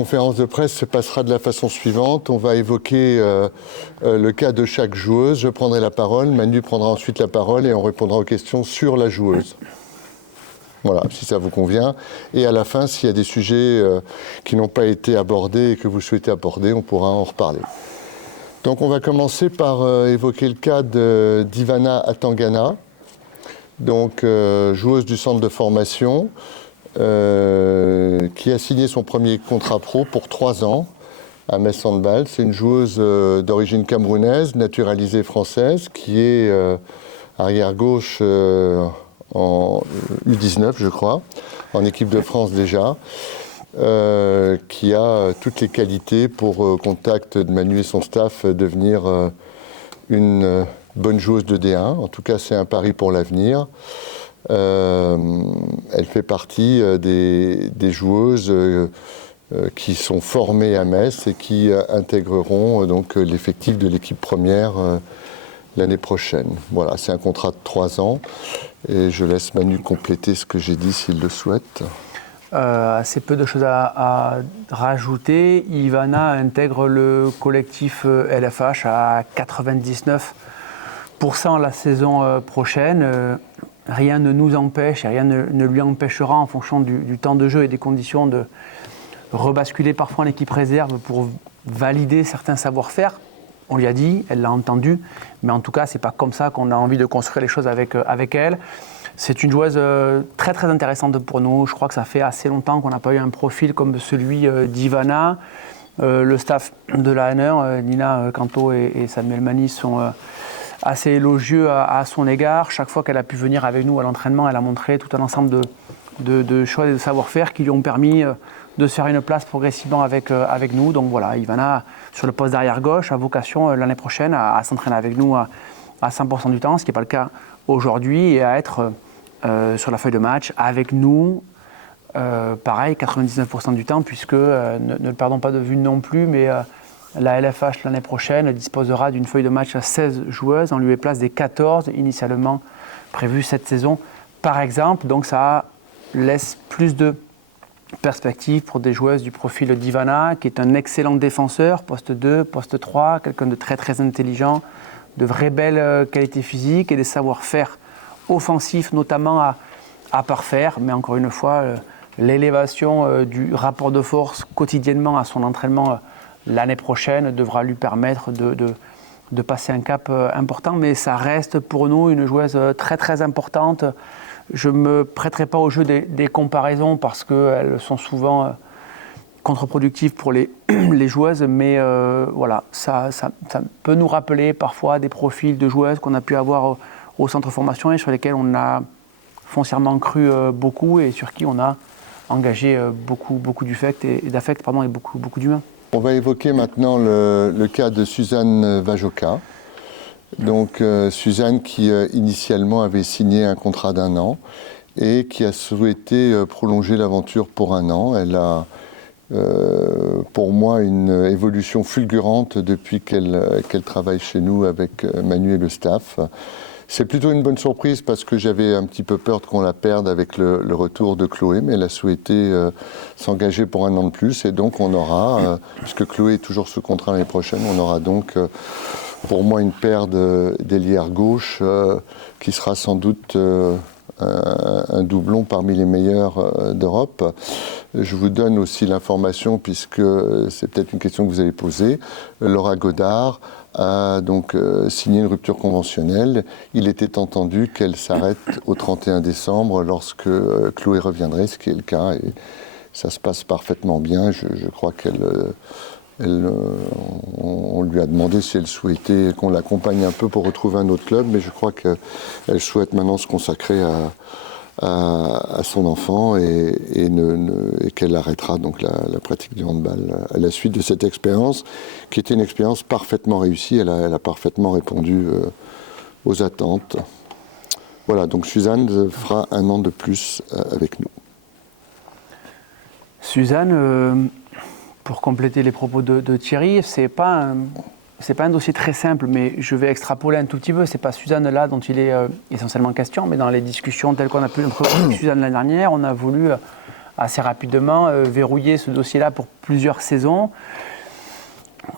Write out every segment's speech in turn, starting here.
conférence de presse se passera de la façon suivante. On va évoquer le cas de chaque joueuse. Je prendrai la parole, Manu prendra ensuite la parole et on répondra aux questions sur la joueuse. Voilà, si ça vous convient. Et à la fin, s'il y a des sujets qui n'ont pas été abordés et que vous souhaitez aborder, on pourra en reparler. Donc on va commencer par évoquer le cas d'Ivana Atangana, donc joueuse du centre de formation, qui a signé son premier contrat pro pour 3 ans à Metz Handball. C'est une joueuse d'origine camerounaise, naturalisée française, qui est arrière-gauche en U19, je crois, en équipe de France déjà, qui a toutes les qualités pour, contact de Manu et son staff, devenir une bonne joueuse de D1. En tout cas, c'est un pari pour l'avenir. Elle fait partie des joueuses qui sont formées à Metz et qui intégreront donc l'effectif de l'équipe première l'année prochaine. Voilà, c'est un contrat de 3 ans et je laisse Manu compléter ce que j'ai dit s'il le souhaite. Assez peu de choses à rajouter. Ivana intègre le collectif LFH à 99% la saison prochaine. Rien ne nous empêche et rien ne lui empêchera, en fonction du temps de jeu et des conditions, de rebasculer parfois en équipe réserve pour valider certains savoir-faire. On lui a dit, elle l'a entendu, mais en tout cas, ce n'est pas comme ça qu'on a envie de construire les choses avec elle. C'est une joueuse très très intéressante pour nous. Je crois que ça fait assez longtemps qu'on n'a pas eu un profil comme celui d'Ivana. Le staff de la N1, Nina Canto et Samuel Mani, sont assez élogieux à son égard. Chaque fois qu'elle a pu venir avec nous à l'entraînement, elle a montré tout un ensemble de choses et de savoir-faire qui lui ont permis de se faire une place progressivement avec nous. Donc voilà, Ivana, sur le poste d'arrière gauche, a vocation l'année prochaine à s'entraîner avec nous à 100% du temps, ce qui n'est pas le cas aujourd'hui, et à être sur la feuille de match avec nous, pareil, 99% du temps, puisque, ne le perdons pas de vue non plus, mais la LFH l'année prochaine disposera d'une feuille de match à 16 joueuses en lieu et place des 14 initialement prévues cette saison, par exemple. Donc ça laisse plus de perspectives pour des joueuses du profil d'Ivana, qui est un excellent défenseur, poste 2, poste 3, quelqu'un de très très intelligent, de vraies belles qualités physiques et des savoir-faire offensifs notamment à parfaire. Mais encore une fois, l'élévation du rapport de force quotidiennement à son entraînement l'année prochaine devra lui permettre de passer un cap important. Mais ça reste pour nous une joueuse très très importante. Je ne me prêterai pas au jeu des comparaisons parce qu'elles sont souvent contre-productives pour les joueuses, mais voilà, ça peut nous rappeler parfois des profils de joueuses qu'on a pu avoir au centre formation et sur lesquels on a foncièrement cru beaucoup et sur qui on a engagé beaucoup d'affect et beaucoup d'humains. On va évoquer maintenant le cas de Suzanne Vajoka. Donc Suzanne qui initialement avait signé un contrat d'1 an et qui a souhaité prolonger l'aventure pour 1 an. Elle a pour moi une évolution fulgurante depuis qu'elle travaille chez nous avec Manu et le staff. C'est plutôt une bonne surprise parce que j'avais un petit peu peur qu'on la perde avec le retour de Chloé, mais elle a souhaité s'engager pour 1 an de plus et donc on aura, puisque Chloé est toujours sous contrat l'année prochaine, on aura donc pour moi une paire d'ailières gauche qui sera sans doute un doublon parmi les meilleurs d'Europe. Je vous donne aussi l'information, puisque c'est peut-être une question que vous avez posée. Laura Godard a donc signé une rupture conventionnelle. Il était entendu qu'elle s'arrête au 31 décembre lorsque Chloé reviendrait, ce qui est le cas, et ça se passe parfaitement bien. Je crois on lui a demandé si elle souhaitait qu'on l'accompagne un peu pour retrouver un autre club, mais je crois qu'elle souhaite maintenant se consacrer à son enfant et qu'elle arrêtera donc la pratique du handball à la suite de cette expérience, qui était une expérience parfaitement réussie. Elle a parfaitement répondu aux attentes. Voilà, donc Suzanne fera 1 an de plus avec nous. Suzanne, pour compléter les propos de Thierry, c'est pas un dossier très simple, mais je vais extrapoler un tout petit peu. C'est pas Suzanne là dont il est essentiellement question, mais dans les discussions telles qu'on a pu entreprendre avec Suzanne l'année dernière, on a voulu assez rapidement, verrouiller ce dossier-là pour plusieurs saisons.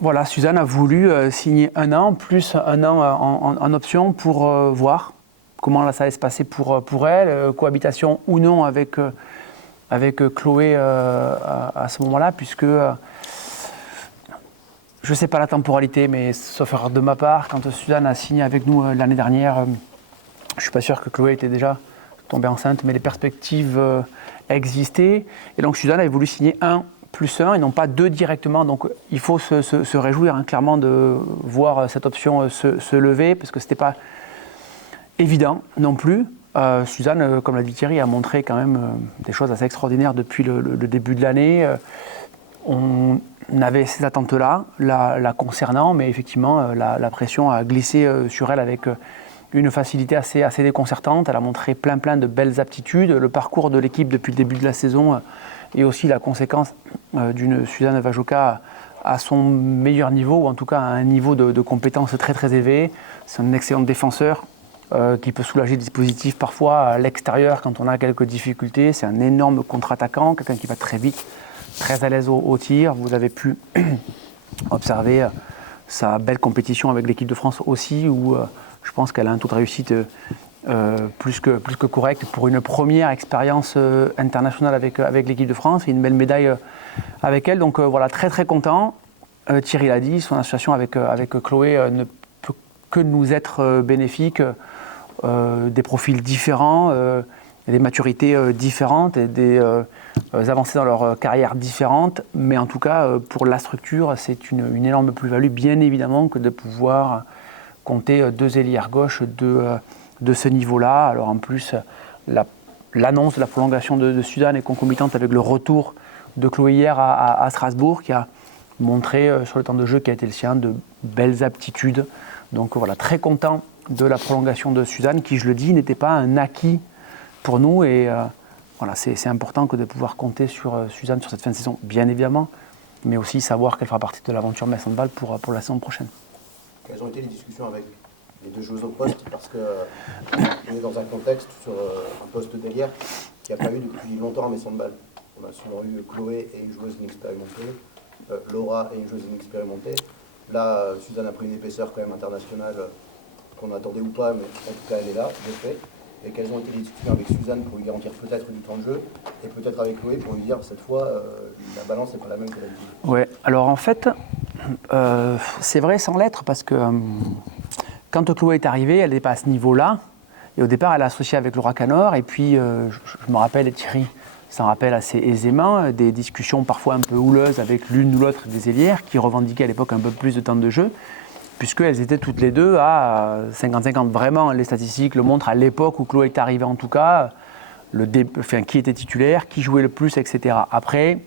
Voilà, Suzanne a voulu signer 1 an, plus 1 an en option pour voir comment là, ça allait se passer pour elle, cohabitation ou non avec Chloé à ce moment-là, puisque je ne sais pas la temporalité, mais sauf erreur de ma part, quand Suzanne a signé avec nous l'année dernière, je ne suis pas sûr que Chloé était déjà tombée enceinte, mais les perspectives existaient. Et donc Suzanne avait voulu signer 1+1 et non pas 2 directement. Donc il faut se réjouir clairement de voir cette option se lever, parce que ce n'était pas évident non plus. Suzanne, comme l'a dit Thierry, a montré quand même des choses assez extraordinaires depuis le début de l'année. On avait ces attentes-là, la concernant, mais effectivement, la pression a glissé sur elle avec une facilité assez déconcertante. Elle a montré plein de belles aptitudes. Le parcours de l'équipe depuis le début de la saison est aussi la conséquence d'une Suzanne Vajoka à son meilleur niveau, ou en tout cas à un niveau de compétence très élevé. C'est un excellent défenseur qui peut soulager le dispositif parfois à l'extérieur quand on a quelques difficultés. C'est un énorme contre-attaquant, quelqu'un qui va très vite, très à l'aise au tir. Vous avez pu observer sa belle compétition avec l'équipe de France aussi, où je pense qu'elle a un taux de réussite plus que correct pour une première expérience internationale avec l'équipe de France, et une belle médaille avec elle. Donc voilà, très content. Thierry l'a dit, son association avec Chloé ne peut que nous être bénéfique. Des profils différents, des maturités différentes et des avancées dans leur carrière différentes. Mais en tout cas, pour la structure, c'est une énorme plus-value, bien évidemment, que de pouvoir compter 2 ailières gauche de ce niveau-là. Alors en plus, l'annonce de la prolongation de Suzanne est concomitante avec le retour de Chloé hier à Strasbourg, qui a montré sur le temps de jeu qui a été le sien de belles aptitudes. Donc voilà, très content de la prolongation de Suzanne, qui, je le dis, n'était pas un acquis pour nous. Et voilà, c'est important que de pouvoir compter sur Suzanne sur cette fin de saison, bien évidemment, mais aussi savoir qu'elle fera partie de l'aventure Metz Handball pour la saison prochaine. Quelles ont été les discussions avec les 2 joueuses au poste? Parce qu'on est dans un contexte sur un poste d'ailière qui n'a pas eu depuis longtemps à Metz Handball. On a souvent eu Chloé et une joueuse inexpérimentée, Laura et une joueuse inexpérimentée. Là, Suzanne a pris une épaisseur quand même internationale qu'on attendait ou pas, mais en tout cas elle est là, de fait. Et quelles ont été les discussions avec Suzanne pour lui garantir peut-être du temps de jeu, et peut-être avec Chloé pour lui dire cette fois la balance n'est pas la même que d'habitude? Ouais, alors en fait, c'est vrai sans l'être, parce que quand Chloé est arrivée, elle n'était pas à ce niveau-là. Et au départ, elle a associé avec Laura Canor, et puis je me rappelle, et Thierry s'en rappelle assez aisément, des discussions parfois un peu houleuses avec l'une ou l'autre des ailières qui revendiquaient à l'époque un peu plus de temps de jeu, puisqu'elles étaient toutes les deux à 50-50. Vraiment, les statistiques le montrent, à l'époque où Chloé est arrivée en tout cas, qui était titulaire, qui jouait le plus, etc. Après,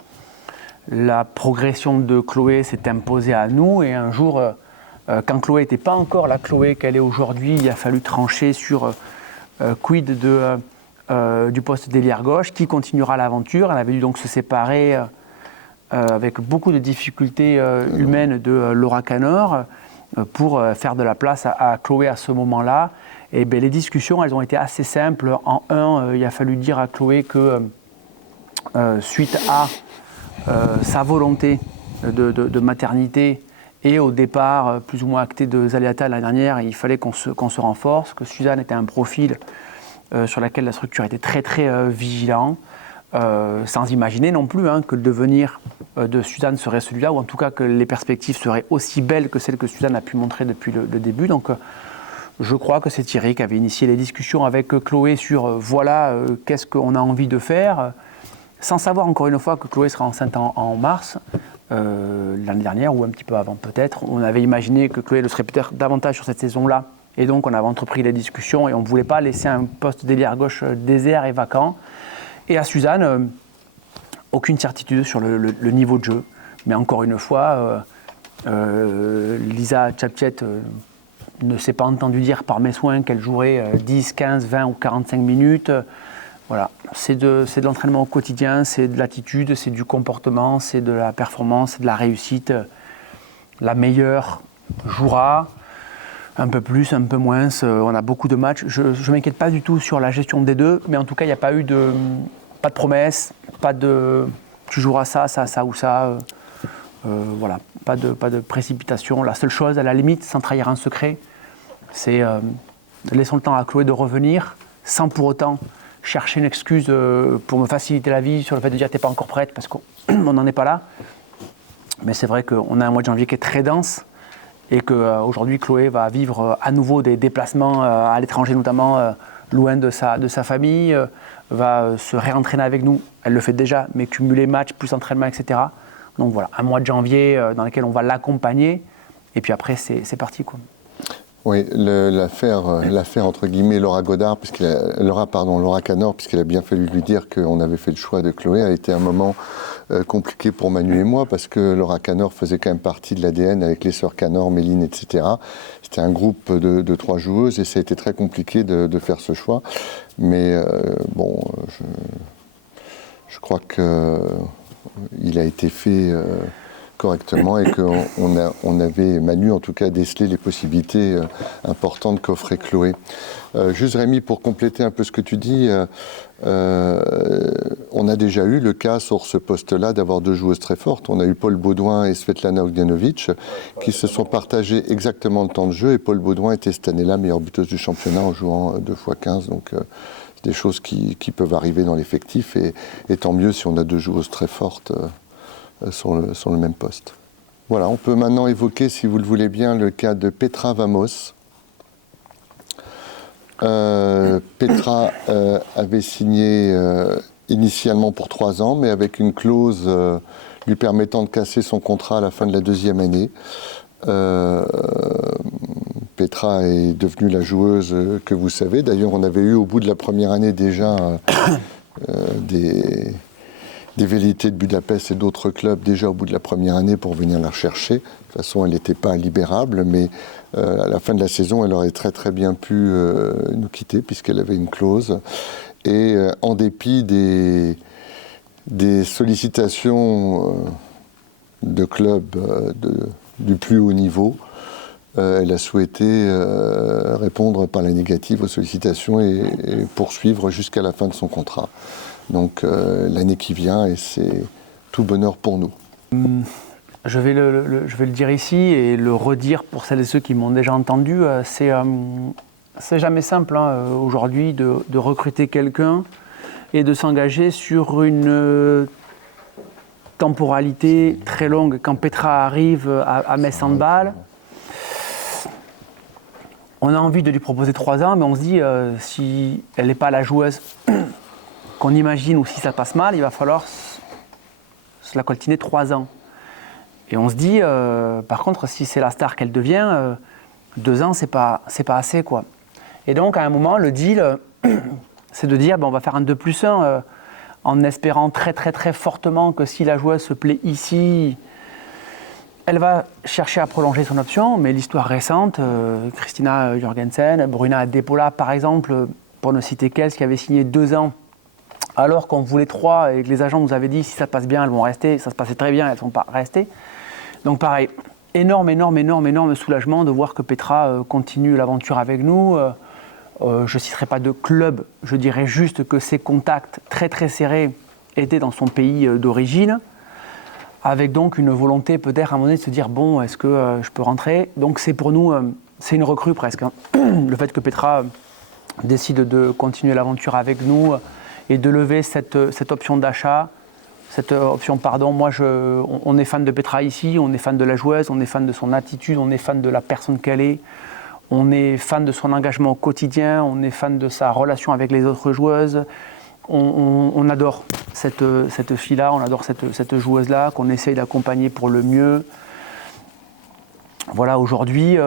la progression de Chloé s'est imposée à nous, et un jour, quand Chloé n'était pas encore la Chloé qu'elle est aujourd'hui, il a fallu trancher sur quid du poste d'ailière gauche, qui continuera l'aventure. Elle avait dû donc se séparer avec beaucoup de difficultés humaines de Laura Canor, pour faire de la place à Chloé à ce moment-là. Et bien, les discussions, elles ont été assez simples. En il a fallu dire à Chloé que suite à sa volonté de maternité et au départ plus ou moins acté de Zaliata l'année dernière, il fallait qu'on se renforce, que Suzanne était un profil sur lequel la structure était très vigilant, sans imaginer non plus que le devenir de Suzanne serait celui-là, ou en tout cas que les perspectives seraient aussi belles que celles que Suzanne a pu montrer depuis le début. Donc je crois que c'est Thierry qui avait initié les discussions avec Chloé sur qu'est-ce qu'on a envie de faire, sans savoir encore une fois que Chloé sera enceinte en mars l'année dernière, ou un petit peu avant peut-être. On avait imaginé que Chloé le serait peut-être davantage sur cette saison-là, et donc on avait entrepris les discussions, et on ne voulait pas laisser un poste d'ailière gauche désert et vacant. Et à Suzanne, aucune certitude sur le niveau de jeu. Mais encore une fois, Lisa Tchapchet ne s'est pas entendu dire par mes soins qu'elle jouerait 10, 15, 20 ou 45 minutes. Voilà, c'est de l'entraînement au quotidien, c'est de l'attitude, c'est du comportement, c'est de la performance, c'est de la réussite. La meilleure jouera, un peu plus, un peu moins. On a beaucoup de matchs. Je ne m'inquiète pas du tout sur la gestion des deux, mais en tout cas, il n'y a pas eu pas de promesses, pas de tu joueras ça, ça, ça ou ça. Voilà, pas de précipitation. La seule chose, à la limite, sans trahir un secret, c'est laissons le temps à Chloé de revenir, sans pour autant chercher une excuse pour me faciliter la vie sur le fait de dire t'es pas encore prête, parce qu'on n'en est pas là. Mais c'est vrai qu'on a un mois de janvier qui est très dense et qu'aujourd'hui Chloé va vivre à nouveau des déplacements à l'étranger, notamment loin de sa famille, va se réentraîner avec nous. Elle le fait déjà, mais cumuler matchs plus entraînement, etc. Donc voilà, un mois de janvier dans lequel on va l'accompagner et puis après c'est parti, quoi. Oui, l'affaire entre guillemets Laura Canor, puisqu'il a bien fallu lui dire qu'on avait fait le choix de Chloé, a été un moment compliqué pour Manu et moi, parce que Laura Canor faisait quand même partie de l'ADN avec les sœurs Canor, Méline, etc. C'était un groupe de 3 joueuses et ça a été très compliqué de faire ce choix. Mais bon, je crois qu'il a été fait correctement et qu'on avait, Manu en tout cas, décelé les possibilités importantes qu'offrait Chloé. Juste Rémi, pour compléter un peu ce que tu dis, on a déjà eu le cas sur ce poste-là d'avoir 2 joueuses très fortes. On a eu Paul Baudouin et Svetlana Ognianovic qui se sont partagés exactement le temps de jeu, et Paul Baudouin était cette année-là meilleure buteuse du championnat en jouant 2 x 15. Donc c'est des choses qui peuvent arriver dans l'effectif, et tant mieux si on a 2 joueuses très fortes sur le même poste. Voilà, on peut maintenant évoquer, si vous le voulez bien, le cas de Petra Vamos. Petra avait signé initialement pour 3 ans, mais avec une clause lui permettant de casser son contrat à la fin de la 2e année. Petra est devenue la joueuse que vous savez. D'ailleurs, on avait eu au bout de la première année déjà des Velléités de Budapest et d'autres clubs déjà au bout de la première année pour venir la rechercher. De toute façon, elle n'était pas libérable, mais à la fin de la saison, elle aurait très très bien pu nous quitter puisqu'elle avait une clause. Et en dépit des sollicitations de clubs du plus haut niveau, elle a souhaité répondre par la négative aux sollicitations et poursuivre jusqu'à la fin de son contrat. Donc l'année qui vient, et c'est tout bonheur pour nous. Je vais le dire ici et le redire pour celles et ceux qui m'ont déjà entendu. C'est jamais simple aujourd'hui de recruter quelqu'un et de s'engager sur une temporalité très longue. Quand Petra arrive à Metz Handball, on a envie de lui proposer 3 ans, mais on se dit si elle n'est pas la joueuse qu'on imagine, ou si ça passe mal, il va falloir se la coltiner 3 ans. Et on se dit, par contre, si c'est la star qu'elle devient, 2 ans, c'est pas assez, quoi. Et donc, à un moment, le deal, c'est de dire, on va faire un 2+1, en espérant très, très, très fortement que si la joueuse se plaît ici, elle va chercher à prolonger son option. Mais l'histoire récente, Christina Jurgensen, Bruna Depola, par exemple, pour ne citer qu'elles, qui avait signé 2 ans, alors qu'on voulait 3 et que les agents nous avaient dit si ça passe bien, elles vont rester. Ça se passait très bien, elles ne sont pas restées. Donc pareil, énorme soulagement de voir que Petra continue l'aventure avec nous. Je ne citerai pas de club, je dirais juste que ses contacts très très serrés étaient dans son pays d'origine, avec donc une volonté peut-être à un moment donné de se dire bon, est-ce que je peux rentrer? Donc c'est pour nous, c'est une recrue presque. Le fait que Petra décide de continuer l'aventure avec nous et de lever cette option d'achat, moi on est fan de Petra ici, on est fan de la joueuse, on est fan de son attitude, on est fan de la personne qu'elle est, on est fan de son engagement au quotidien, on est fan de sa relation avec les autres joueuses, on adore cette fille-là, on adore cette joueuse-là, qu'on essaye d'accompagner pour le mieux. Voilà, aujourd'hui,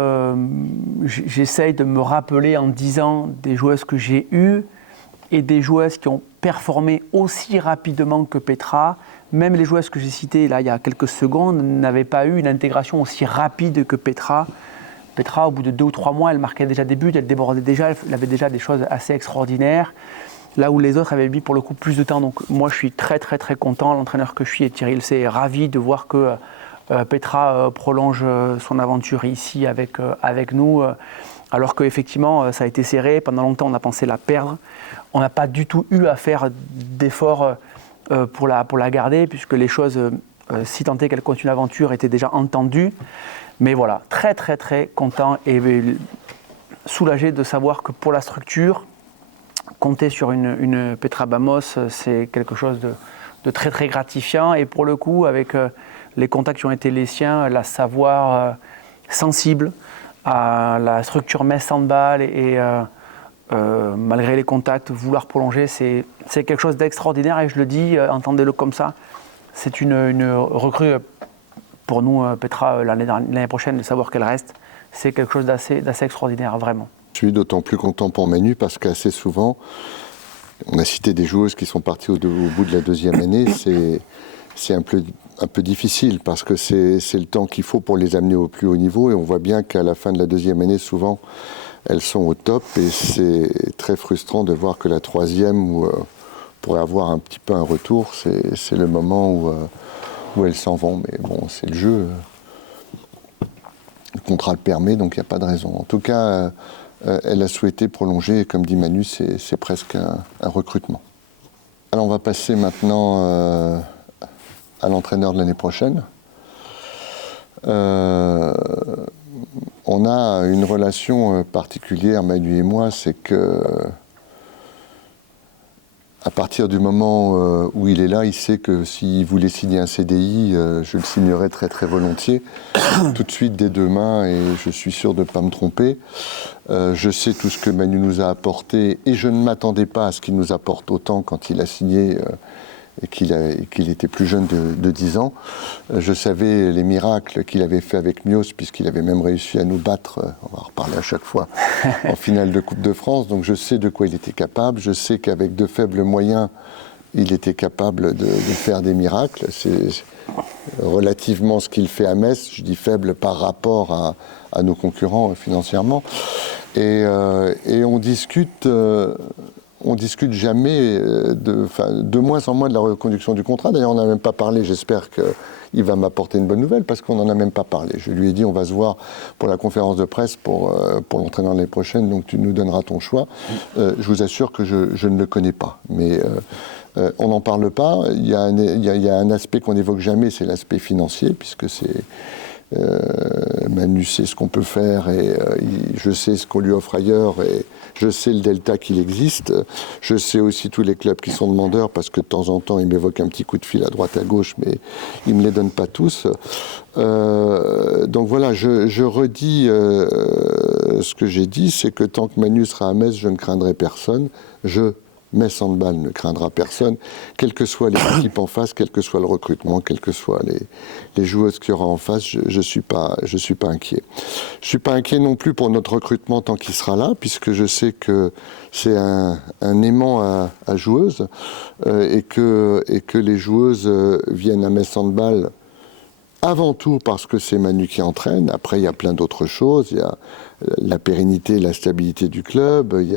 j'essaye de me rappeler en 10 ans des joueuses que j'ai eues, et des joueuses qui ont performé aussi rapidement que Petra. Même les joueuses que j'ai citées là, il y a quelques secondes n'avaient pas eu une intégration aussi rapide que Petra. Petra, au bout de 2 ou 3 mois, elle marquait déjà des buts, elle débordait déjà, elle avait déjà des choses assez extraordinaires, là où les autres avaient mis pour le coup plus de temps. Donc moi je suis très très très content, l'entraîneur que je suis et Thierry Ilse est ravi de voir que Petra prolonge son aventure ici avec nous. alors qu'effectivement, ça a été serré. Pendant longtemps, on a pensé la perdre. On n'a pas du tout eu à faire d'efforts pour la garder, puisque les choses, si tant est qu'elle continue l'aventure, étaient déjà entendues. Mais voilà, très très très content et soulagé de savoir que pour la structure, compter sur une Petra Bamos, c'est quelque chose de très très gratifiant. Et pour le coup, avec les contacts qui ont été les siens, la savoir sensible à la structure Metz Handball et malgré les contacts, vouloir prolonger, c'est quelque chose d'extraordinaire. Et je le dis, entendez-le comme ça, c'est une recrue pour nous, Petra, l'année prochaine, de savoir qu'elle reste, c'est quelque chose d'assez extraordinaire, vraiment. Je suis d'autant plus content pour Manu parce qu'assez souvent, on a cité des joueuses qui sont parties au bout de la deuxième année, c'est un peu difficile parce que c'est le temps qu'il faut pour les amener au plus haut niveau et on voit bien qu'à la fin de la deuxième année, souvent, elles sont au top et c'est très frustrant de voir que la troisième, où pourrait avoir un petit peu un retour, c'est le moment où elles s'en vont. Mais bon, c'est le jeu. Le contrat le permet, donc il n'y a pas de raison. En tout cas, elle a souhaité prolonger et comme dit Manu, c'est presque un recrutement. Alors on va passer maintenant à l'entraîneur de l'année prochaine. On a une relation particulière, Manu et moi, c'est que à partir du moment où il est là, il sait que s'il voulait signer un CDI, je le signerais très très volontiers, tout de suite des deux mains, et je suis sûr de ne pas me tromper. Je sais tout ce que Manu nous a apporté, et je ne m'attendais pas à ce qu'il nous apporte autant quand il a signé et qu'il était plus jeune de 10 ans. Je savais les miracles qu'il avait fait avec Mios, puisqu'il avait même réussi à nous battre, on va en reparler à chaque fois, en finale de Coupe de France. Donc je sais de quoi il était capable. Je sais qu'avec de faibles moyens, il était capable de faire des miracles. C'est relativement ce qu'il fait à Metz. Je dis faible par rapport à nos concurrents financièrement. Et on discute... on discute jamais de moins en moins de la reconduction du contrat. D'ailleurs, on n'a même pas parlé. J'espère qu'il va m'apporter une bonne nouvelle parce qu'on n'en a même pas parlé. Je lui ai dit, on va se voir pour la conférence de presse pour l'entraîneur l'année prochaine, donc tu nous donneras ton choix. Je vous assure que je ne le connais pas. Mais on n'en parle pas. Il y a un aspect qu'on n'évoque jamais, c'est l'aspect financier, puisque c'est... Manu sait ce qu'on peut faire et je sais ce qu'on lui offre ailleurs et je sais le delta qu'il existe. Je sais aussi tous les clubs qui sont demandeurs parce que de temps en temps, il m'évoque un petit coup de fil à droite, à gauche, mais il ne me les donne pas tous. Donc voilà, je redis ce que j'ai dit, c'est que tant que Manu sera à Metz, je ne craindrai personne. Metz Handball ne craindra personne, quelle que soit les équipes en face, quel que soit le recrutement, quelles que soient les joueuses qu'il y aura en face, je suis pas inquiet. Je suis pas inquiet non plus pour notre recrutement tant qu'il sera là, puisque je sais que c'est un aimant à joueuses et que les joueuses viennent à Metz Handball avant tout parce que c'est Manu qui entraîne. Après, il y a plein d'autres choses. Il y a la pérennité, la stabilité du club. Il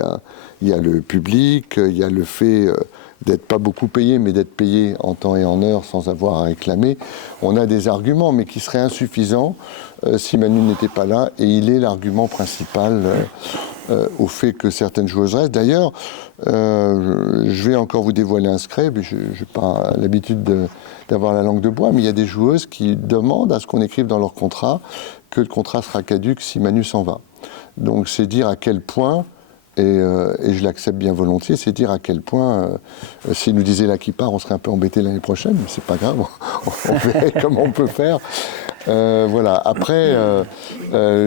y a le public. Il y a le fait d'être pas beaucoup payé, mais d'être payé en temps et en heure sans avoir à réclamer. On a des arguments, mais qui seraient insuffisants si Manu n'était pas là. Et il est l'argument principal au fait que certaines joueuses restent. D'ailleurs, je vais encore vous dévoiler un secret, mais je n'ai pas l'habitude d'avoir la langue de bois, mais il y a des joueuses qui demandent à ce qu'on écrive dans leur contrat que le contrat sera caduc si Manu s'en va. Donc c'est dire à quel point, et je l'accepte bien volontiers, c'est dire à quel point, s'il nous disait là qui part, on serait un peu embêté l'année prochaine, mais c'est pas grave, on verrait comment on peut faire. Voilà. Après,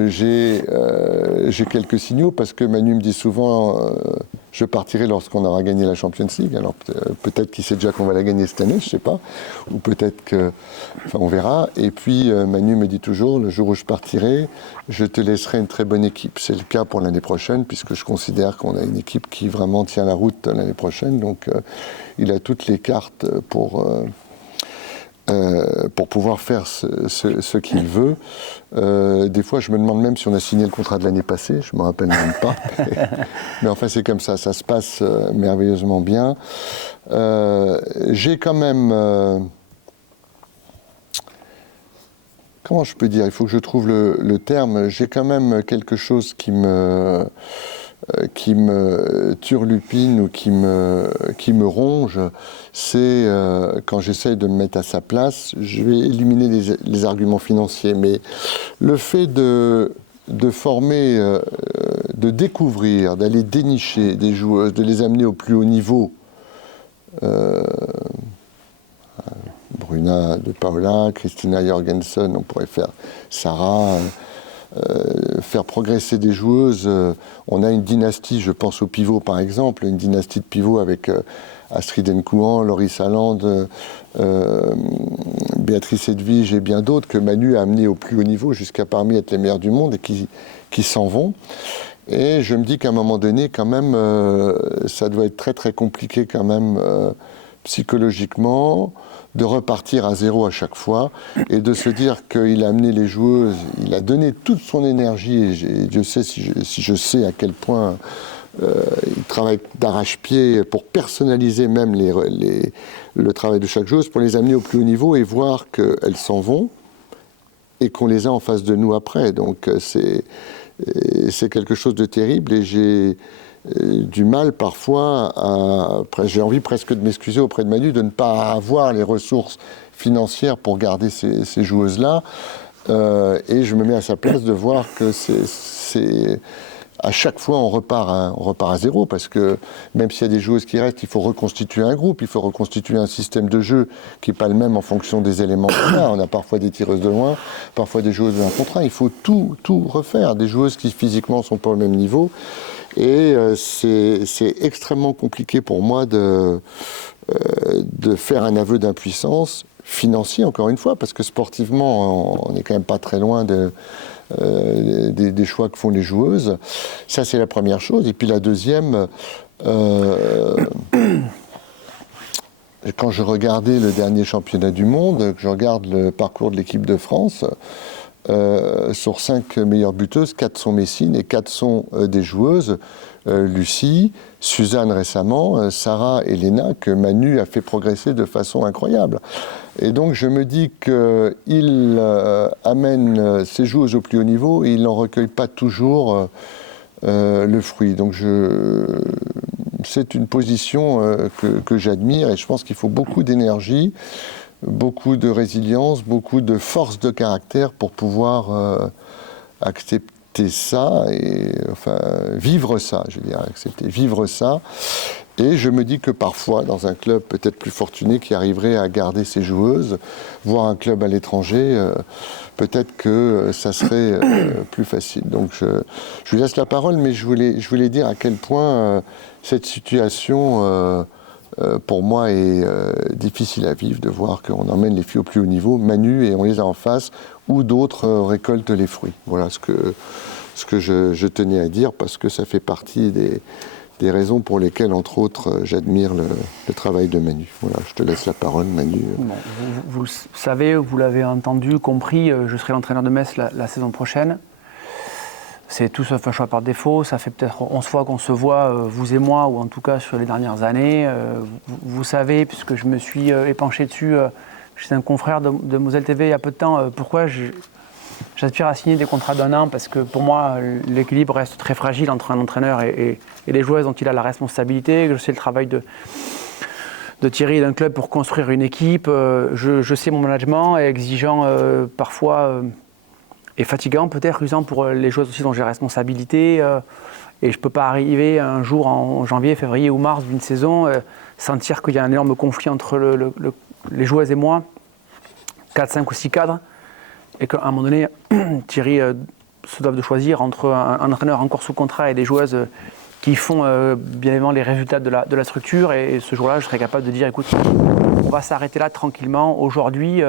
j'ai quelques signaux parce que Manu me dit souvent je partirai lorsqu'on aura gagné la Champions League. Alors peut-être qu'il sait déjà qu'on va la gagner cette année, je sais pas. Ou peut-être que... Enfin, on verra. Et puis Manu me dit toujours, le jour où je partirai, je te laisserai une très bonne équipe. C'est le cas pour l'année prochaine, puisque je considère qu'on a une équipe qui vraiment tient la route l'année prochaine. Donc il a toutes les cartes pour pouvoir faire ce qu'il veut. Des fois, je me demande même si on a signé le contrat de l'année passée, je ne me rappelle même pas. Mais enfin, c'est comme ça se passe merveilleusement bien. J'ai quand même comment je peux dire, il faut que je trouve le terme, j'ai quand même quelque chose qui me turlupine ou qui me ronge, c'est quand j'essaye de me mettre à sa place, je vais éliminer les arguments financiers, mais le fait de former, de découvrir, d'aller dénicher des joueuses, de les amener au plus haut niveau, Bruna de Paula, Christina Jorgensen, on pourrait faire Sarah, faire progresser des joueuses. On a une dynastie, je pense au pivot par exemple, une dynastie de pivots avec Astrid Nkouan, Laurie Saland, Béatrice Edwige et bien d'autres que Manu a amené au plus haut niveau jusqu'à parmi être les meilleurs du monde et qui s'en vont. Et je me dis qu'à un moment donné, quand même, ça doit être très très compliqué quand même psychologiquement, de repartir à zéro à chaque fois et de se dire qu'il a amené les joueuses, il a donné toute son énergie et Dieu sait si je sais à quel point il travaille d'arrache-pied pour personnaliser même le travail de chaque joueuse, pour les amener au plus haut niveau et voir qu'elles s'en vont et qu'on les a en face de nous après. Donc c'est quelque chose de terrible et j'ai du mal parfois j'ai envie presque de m'excuser auprès de Manu de ne pas avoir les ressources financières pour garder ces joueuses-là. Et je me mets à sa place de voir que c'est à chaque fois on repart à zéro, parce que même s'il y a des joueuses qui restent, il faut reconstituer un groupe, il faut reconstituer un système de jeu qui n'est pas le même en fonction des éléments qu'on a. On a parfois des tireuses de loin, parfois des joueuses de 1 contre 1. Il faut tout refaire, des joueuses qui physiquement ne sont pas au même niveau. Et c'est extrêmement compliqué pour moi de faire un aveu d'impuissance financier, encore une fois, parce que sportivement, on n'est quand même pas très loin des choix que font les joueuses. Ça, c'est la première chose. Et puis la deuxième, quand je regardais le dernier championnat du monde, que je regarde le parcours de l'équipe de France, sur 5 meilleures buteuses, 4 sont messines et 4 sont des joueuses. Lucie, Suzanne récemment, Sarah et Léna, que Manu a fait progresser de façon incroyable. Et donc je me dis qu'il amène ses joueuses au plus haut niveau et il n'en recueille pas toujours le fruit. Donc c'est une position que j'admire et je pense qu'il faut beaucoup d'énergie, beaucoup de résilience, beaucoup de force de caractère pour pouvoir accepter ça et enfin vivre ça, je veux dire, accepter, vivre ça. Et je me dis que parfois, dans un club peut-être plus fortuné qui arriverait à garder ses joueuses, voire un club à l'étranger, peut-être que ça serait plus facile. Donc je vous laisse la parole, mais je voulais dire à quel point cette situation pour moi est difficile à vivre, de voir qu'on emmène les filles au plus haut niveau, Manu, et on les a en face, ou d'autres récoltent les fruits. Voilà ce que je tenais à dire, parce que ça fait partie des raisons pour lesquelles, entre autres, j'admire le travail de Manu. Voilà, je te laisse la parole, Manu. Bon, vous le savez, vous l'avez entendu, compris, je serai l'entraîneur de Metz la saison prochaine. C'est tout sauf un choix par défaut. Ça fait peut-être 11 fois qu'on se voit, vous et moi, ou en tout cas sur les dernières années. Vous savez, puisque je me suis épanché dessus chez un confrère de Moselle TV il y a peu de temps, pourquoi j'aspire à signer des contrats d'1 an, parce que pour moi, l'équilibre reste très fragile entre un entraîneur et les joueuses dont il a la responsabilité. Je sais le travail de Thierry et d'un club pour construire une équipe. Je sais mon management est exigeant parfois et fatigant, peut-être usant pour les joueuses aussi dont j'ai la responsabilité. Et je ne peux pas arriver un jour en janvier, février ou mars d'une saison, sentir qu'il y a un énorme conflit entre les joueuses et moi, 4, 5 ou 6 cadres, et qu'à un moment donné, Thierry se doit de choisir entre un entraîneur encore sous contrat et des joueuses qui font bien évidemment les résultats de la structure. Et ce jour-là, je serais capable de dire, écoute, on va s'arrêter là tranquillement. Aujourd'hui,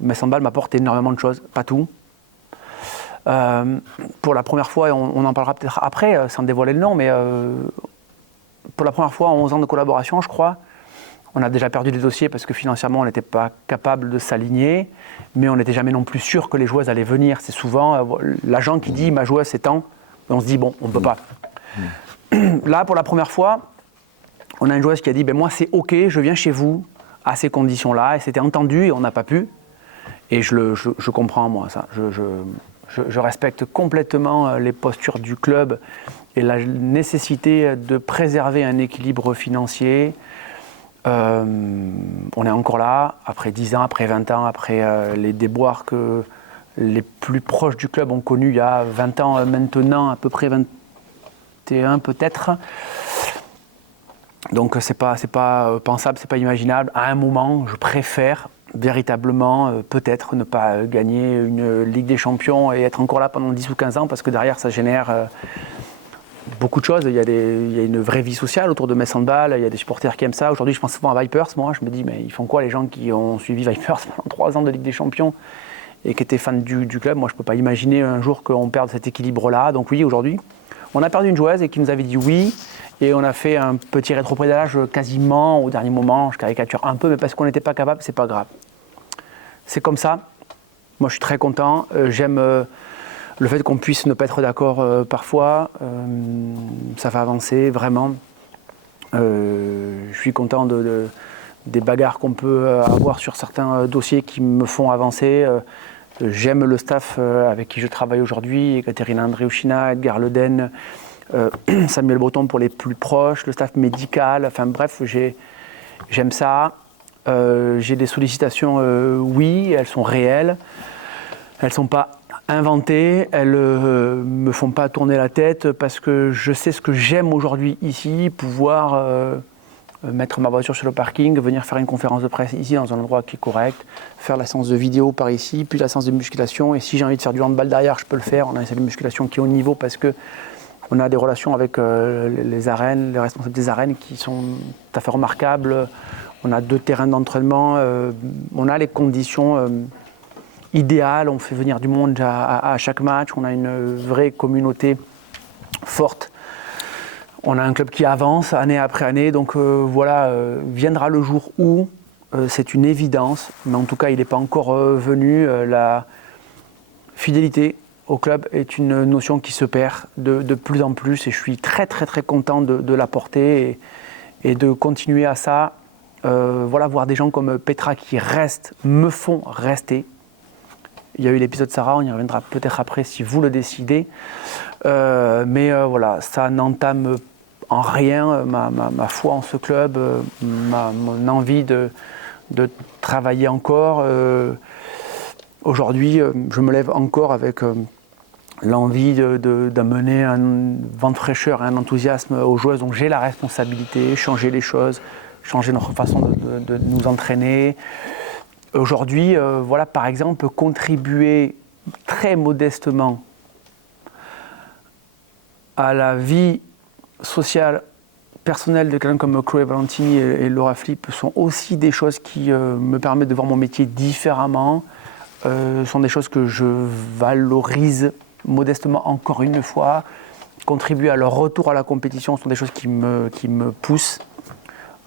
Metz Handball m'apporte énormément de choses, pas tout. Pour la première fois, et on en parlera peut-être après, sans dévoiler le nom, mais pour la première fois en 11 ans de collaboration, je crois, on a déjà perdu des dossiers parce que financièrement, on n'était pas capable de s'aligner, mais on n'était jamais non plus sûr que les joueuses allaient venir. C'est souvent l'agent qui dit « ma joueuse c'est tant », et on se dit « bon, on ne peut pas ». Là, pour la première fois, on a une joueuse qui a dit « moi c'est ok, je viens chez vous à ces conditions-là », et c'était entendu et on n'a pas pu. Et je comprends moi ça. Je respecte complètement les postures du club et la nécessité de préserver un équilibre financier. On est encore là, après 10 ans, après 20 ans, après les déboires que les plus proches du club ont connus il y a 20 ans maintenant, à peu près 21 peut-être. Donc c'est pas pensable, c'est pas imaginable. À un moment, je préfère véritablement peut-être ne pas gagner une Ligue des Champions et être encore là pendant 10 ou 15 ans parce que derrière ça génère beaucoup de choses. Il y a une vraie vie sociale autour de Metz Handball, il y a des supporters qui aiment ça. Aujourd'hui je pense souvent à Vipers, moi je me dis mais ils font quoi les gens qui ont suivi Vipers pendant 3 ans de Ligue des Champions et qui étaient fans du club. Moi je peux pas imaginer un jour qu'on perde cet équilibre là. Donc oui, aujourd'hui on a perdu une joueuse et qui nous avait dit oui. Et on a fait un petit rétropédalage quasiment au dernier moment, je caricature un peu, mais parce qu'on n'était pas capable, c'est pas grave. C'est comme ça. Moi, je suis très content. J'aime le fait qu'on puisse ne pas être d'accord parfois. Ça fait avancer, vraiment. Je suis content des bagarres qu'on peut avoir sur certains dossiers qui me font avancer. J'aime le staff avec qui je travaille aujourd'hui, Ekaterina Andriushina, Edgar Leden, Samuel Breton pour les plus proches, le staff médical, enfin bref, j'aime ça. J'ai des sollicitations, oui, elles sont réelles, elles ne sont pas inventées, elles me font pas tourner la tête parce que je sais ce que j'aime aujourd'hui ici, pouvoir mettre ma voiture sur le parking, venir faire une conférence de presse ici dans un endroit qui est correct, faire la séance de vidéo par ici, puis la séance de musculation, et si j'ai envie de faire du handball derrière, je peux le faire. On a une salle de musculation qui est au niveau parce que on a des relations avec les arènes, les responsables des arènes qui sont tout à fait remarquables. On a 2 terrains d'entraînement, on a les conditions idéales, on fait venir du monde à chaque match, on a une vraie communauté forte. On a un club qui avance année après année, donc voilà, viendra le jour où, c'est une évidence, mais en tout cas il n'est pas encore venu, la fidélité au club est une notion qui se perd de plus en plus et je suis très très très content de la porter et de continuer à ça. Voilà, voir des gens comme Petra qui restent, me font rester. Il y a eu l'épisode Sarah, on y reviendra peut-être après si vous le décidez. Mais voilà, ça n'entame en rien ma foi en ce club, mon envie de travailler encore. Aujourd'hui, je me lève encore avec l'envie d'amener un vent de fraîcheur et un enthousiasme aux joueuses dont j'ai la responsabilité, changer les choses, changer notre façon de nous entraîner. Aujourd'hui, voilà, par exemple, contribuer très modestement à la vie sociale, personnelle de quelqu'un comme Chloé Valentini et Laura Flip sont aussi des choses qui me permettent de voir mon métier différemment. Sont des choses que je valorise modestement encore une fois. Contribuer à leur retour à la compétition sont des choses qui me poussent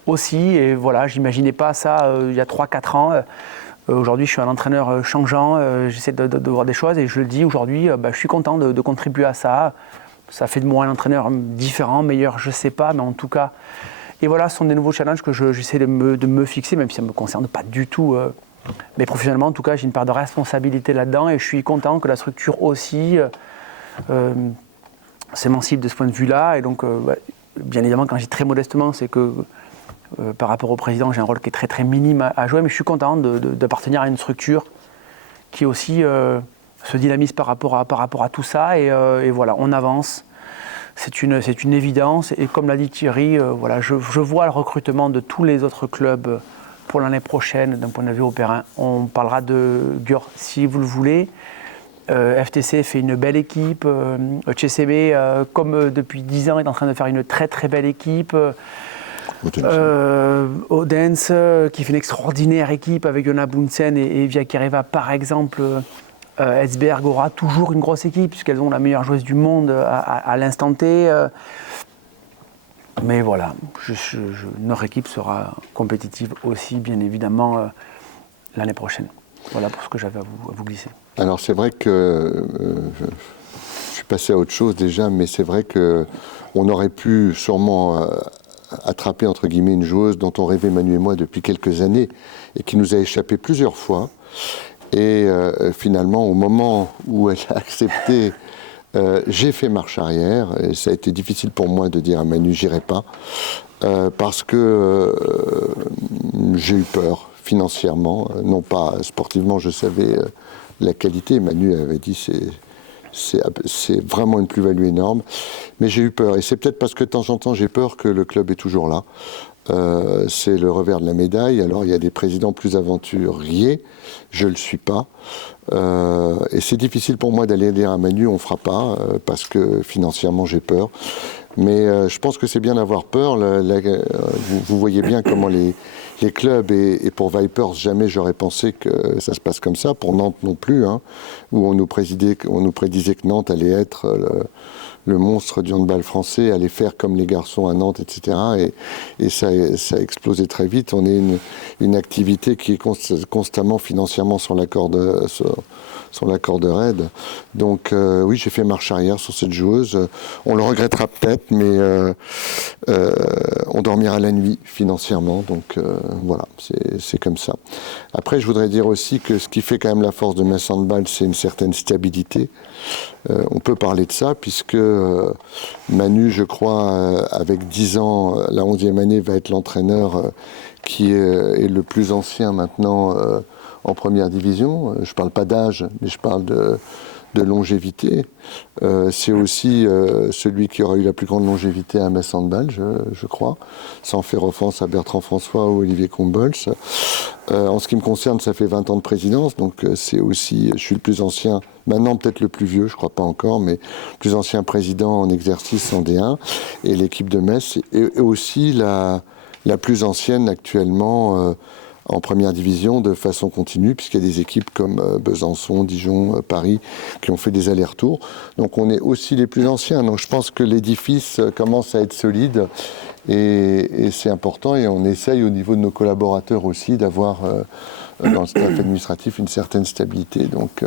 aussi. Et voilà, j'imaginais pas ça il y a 3-4 ans. Aujourd'hui, je suis un entraîneur changeant, j'essaie de voir des choses et je le dis aujourd'hui, je suis content de contribuer à ça. Ça fait de moi un entraîneur différent, meilleur, je sais pas, mais en tout cas. Et voilà, ce sont des nouveaux challenges que j'essaie de me fixer, même si ça ne me concerne pas du tout. Mais professionnellement, en tout cas, j'ai une part de responsabilité là-dedans et je suis content que la structure aussi s'émancipe de ce point de vue-là. Et donc, bien évidemment, quand je dis très modestement, c'est que par rapport au président, j'ai un rôle qui est très très minime à jouer, mais je suis content d'appartenir à une structure qui aussi se dynamise par rapport à tout ça. Et voilà, on avance. C'est une évidence. Et comme l'a dit Thierry, voilà, je vois le recrutement de tous les autres clubs pour l'année prochaine, d'un point de vue opérin. On parlera de Győr si vous le voulez. FTC fait une belle équipe. CCB, comme depuis 10 ans, est en train de faire une très très belle équipe. Odense, qui fait une extraordinaire équipe avec Jonna Bunsen et Via Kereva, par exemple. Esbjerg aura toujours une grosse équipe, puisqu'elles ont la meilleure joueuse du monde à l'instant T. Mais voilà, notre équipe sera compétitive aussi, bien évidemment, l'année prochaine. Voilà pour ce que j'avais à vous glisser. Alors c'est vrai que je suis passé à autre chose déjà, mais c'est vrai qu'on aurait pu sûrement attraper entre guillemets une joueuse dont on rêvait Manu et moi depuis quelques années et qui nous a échappé plusieurs fois. Et finalement, au moment où elle a accepté, j'ai fait marche arrière. Et ça a été difficile pour moi de dire à Manu, j'irai pas, parce que j'ai eu peur financièrement, non pas sportivement. Je savais la qualité. Manu avait dit c'est vraiment une plus-value énorme, mais j'ai eu peur. Et c'est peut-être parce que de temps en temps j'ai peur que le club est toujours là. C'est le revers de la médaille. Alors il y a des présidents plus aventuriers, je le suis pas. Et c'est difficile pour moi d'aller dire à Manu on fera pas, parce que financièrement j'ai peur. Mais je pense que c'est bien d'avoir peur. Vous voyez bien comment les clubs, et pour Vipers, jamais j'aurais pensé que ça se passe comme ça. Pour Nantes non plus, hein, où on nous prédisait que Nantes allait être le monstre du handball français, allait faire comme les garçons à Nantes, etc. Et ça a explosé très vite. On est une activité qui est constamment financièrement sur la corde raide. Donc oui, j'ai fait marche arrière sur cette joueuse. On le regrettera peut-être, mais on dormira la nuit financièrement. Donc voilà, c'est comme ça. Après, je voudrais dire aussi que ce qui fait quand même la force de Metz Handball, c'est une certaine stabilité. On peut parler de ça, puisque Manu, je crois, avec 10 ans, la 11e année, va être l'entraîneur qui est le plus ancien maintenant en première division. Je ne parle pas d'âge, mais je parle de longévité. C'est aussi celui qui aura eu la plus grande longévité à Metz Handball, je crois, sans faire offense à Bertrand François ou Olivier Combols. En ce qui me concerne, ça fait 20 ans de présidence, donc c'est aussi, je suis le plus ancien, maintenant peut-être le plus vieux, je ne crois pas encore, mais le plus ancien président en exercice en D1, et l'équipe de Metz est aussi la plus ancienne actuellement en première division de façon continue, puisqu'il y a des équipes comme Besançon, Dijon, Paris, qui ont fait des allers-retours. Donc on est aussi les plus anciens. Donc je pense que l'édifice commence à être solide, et c'est important, et on essaye au niveau de nos collaborateurs aussi d'avoir dans le staff administratif une certaine stabilité. Donc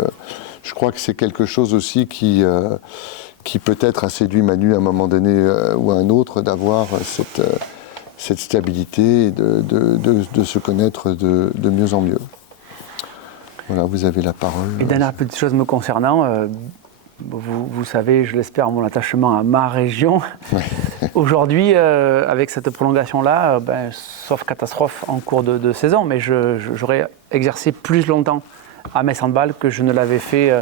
je crois que c'est quelque chose aussi qui peut-être a séduit Manu à un moment donné ou à un autre, d'avoir cette stabilité, de se connaître de mieux en mieux. Voilà, vous avez la parole. Une dernière petite chose me concernant, vous savez, je l'espère, mon attachement à ma région. Ouais. Aujourd'hui, avec cette prolongation-là, sauf catastrophe en cours de saison, mais j'aurais exercé plus longtemps à Metz Handball que je ne l'avais fait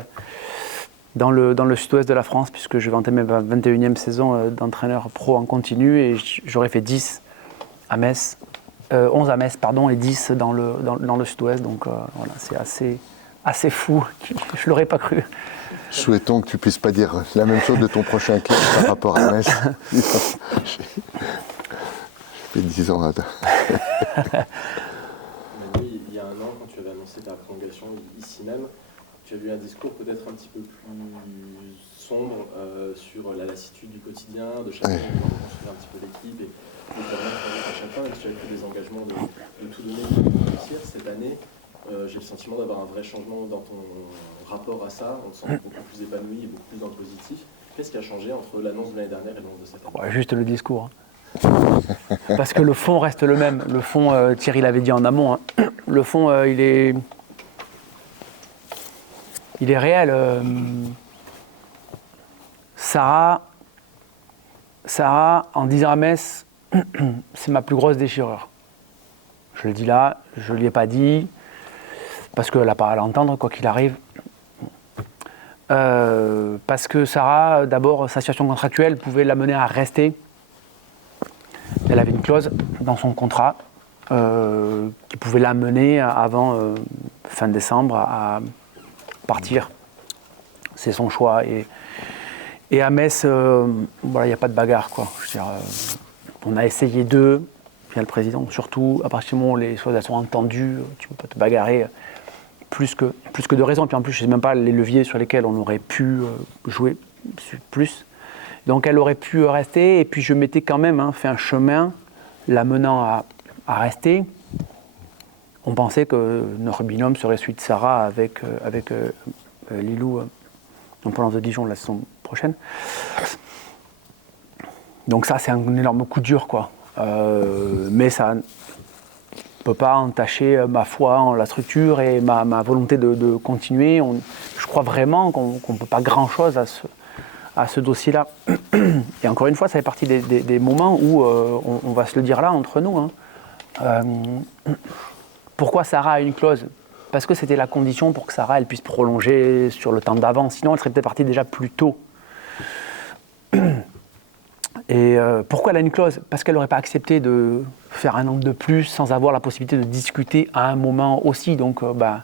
dans le sud-ouest de la France, puisque je vais entamer ma 21e saison d'entraîneur pro en continu, et j'aurais fait 10 à Metz, 11 à Metz, pardon, et 10 dans le sud-ouest. Donc voilà, c'est assez fou. Je ne l'aurais pas cru. Souhaitons que tu ne puisses pas dire la même chose de ton prochain club par rapport à Metz. J'ai fait 10 ans. Oui, il y a un an, quand tu avais annoncé ta prolongation ici même, tu avais eu un discours peut-être un petit peu plus sombre sur la lassitude du quotidien, de chacun, de construire un petit peu l'équipe, et notamment à chacun, même si tu avais pris des engagements de tout donner pour réussir. Cette année, j'ai le sentiment d'avoir un vrai changement dans ton rapport à ça. On te sent beaucoup plus épanoui et beaucoup plus dans le positif. Qu'est-ce qui a changé entre l'annonce de l'année dernière et l'annonce de cette année? Ouais, juste le discours. Parce que le fond reste le même. Le fond, Thierry l'avait dit en amont, hein. Le fond, il est réel. Sarah, en disant à Metz, c'est ma plus grosse déchirure. Je le dis là, je ne lui ai pas dit, parce qu'elle n'a pas à l'entendre, quoi qu'il arrive. Parce que Sarah, d'abord, sa situation contractuelle pouvait l'amener à rester. Elle avait une clause dans son contrat qui pouvait l'amener avant fin décembre à partir. C'est son choix. Et à Metz, voilà, il n'y a pas de bagarre, quoi. Je veux dire, on a essayé d'eux, via le président, surtout à partir du moment où les choses elles sont entendues, tu ne peux pas te bagarrer plus que de raison. Puis en plus, je ne sais même pas les leviers sur lesquels on aurait pu jouer plus. Donc elle aurait pu rester, et puis je m'étais quand même fait un chemin l'amenant à rester. On pensait que notre binôme serait celui de Sarah avec Lilou en Provence de Dijon la saison prochaine. Donc ça, c'est un énorme coup dur, quoi. Mais ça peux pas entacher ma foi en la structure et ma volonté de continuer. Je crois vraiment qu'on ne peut pas grand-chose à ce dossier-là. Et encore une fois, ça fait partie des moments où on va se le dire là, entre nous. Hein. Pourquoi Sarah a une clause ? Parce que c'était la condition pour que Sarah elle puisse prolonger sur le temps d'avant. Sinon, elle serait peut-être partie déjà plus tôt. Et pourquoi elle a une clause ? Parce qu'elle n'aurait pas accepté de faire un an de plus sans avoir la possibilité de discuter à un moment aussi. Donc, à un moment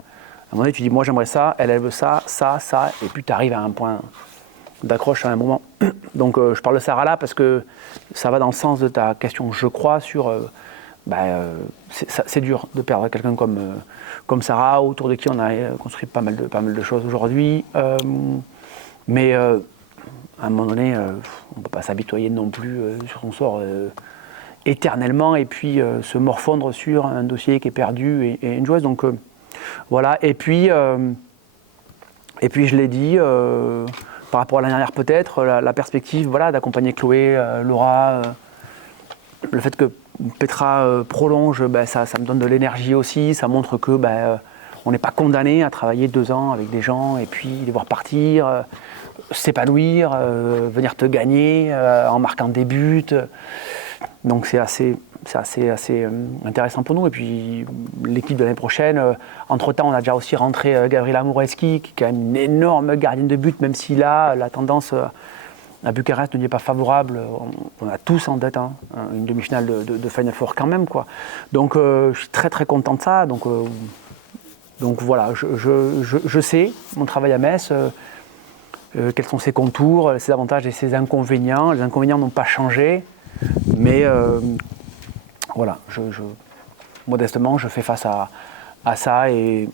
donné, tu dis, moi j'aimerais ça, elle veut ça, et puis tu arrives à un point d'accroche à un moment. Donc, je parle de Sarah là parce que ça va dans le sens de ta question, je crois, sur... c'est dur de perdre quelqu'un comme Sarah, autour de qui on a construit pas mal de choses aujourd'hui. Mais à un moment donné, on ne peut pas s'habituer non plus sur son sort éternellement et puis se morfondre sur un dossier qui est perdu et une joueuse. Donc voilà. Et puis je l'ai dit, par rapport à l'année dernière peut-être, la perspective d'accompagner Chloé, Laura, le fait que Petra prolonge, ça me donne de l'énergie aussi, ça montre que on n'est pas condamné à travailler 2 ans avec des gens et puis les voir partir, s'épanouir, venir te gagner en marquant des buts. Donc c'est assez intéressant pour nous. Et puis l'équipe de l'année prochaine, entre-temps on a déjà aussi rentré Gabriela Moureski, qui est quand même une énorme gardienne de but, même si là la tendance... à Bucarest ne lui est pas favorable, on a tous en tête une demi-finale de Final Four quand même, quoi. Donc je suis très très content de ça. Donc voilà, je sais mon travail à Metz, quels sont ses contours, ses avantages et ses inconvénients. Les inconvénients n'ont pas changé, mais voilà, modestement je fais face à ça et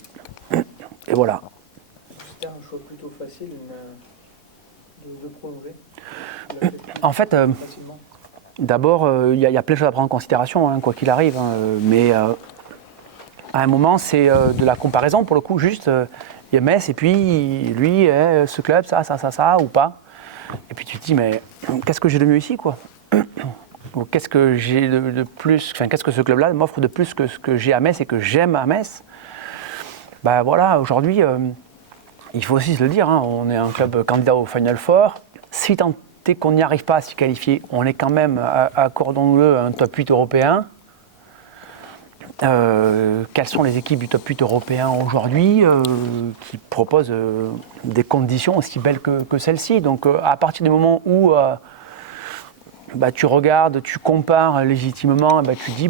voilà. C'était un choix plutôt facile de prolonger. En fait, d'abord, il y a plein de choses à prendre en considération, quoi qu'il arrive. Mais à un moment, c'est de la comparaison, pour le coup, juste, il y a Metz, et puis lui, ce club, ça, ou pas. Et puis tu te dis, mais qu'est-ce que j'ai de mieux ici, quoi ? Ou qu'est-ce que j'ai de plus, qu'est-ce que ce club-là m'offre de plus que ce que j'ai à Metz et que j'aime à Metz ? Voilà, aujourd'hui, il faut aussi se le dire, on est un club candidat au Final Four. Si tant est qu'on n'y arrive pas à s'y qualifier, on est quand même, accordons-le, un top 8 européen. Quelles sont les équipes du top 8 européen aujourd'hui qui proposent des conditions aussi belles que celles-ci ? Donc à partir du moment où tu regardes, tu compares légitimement, tu dis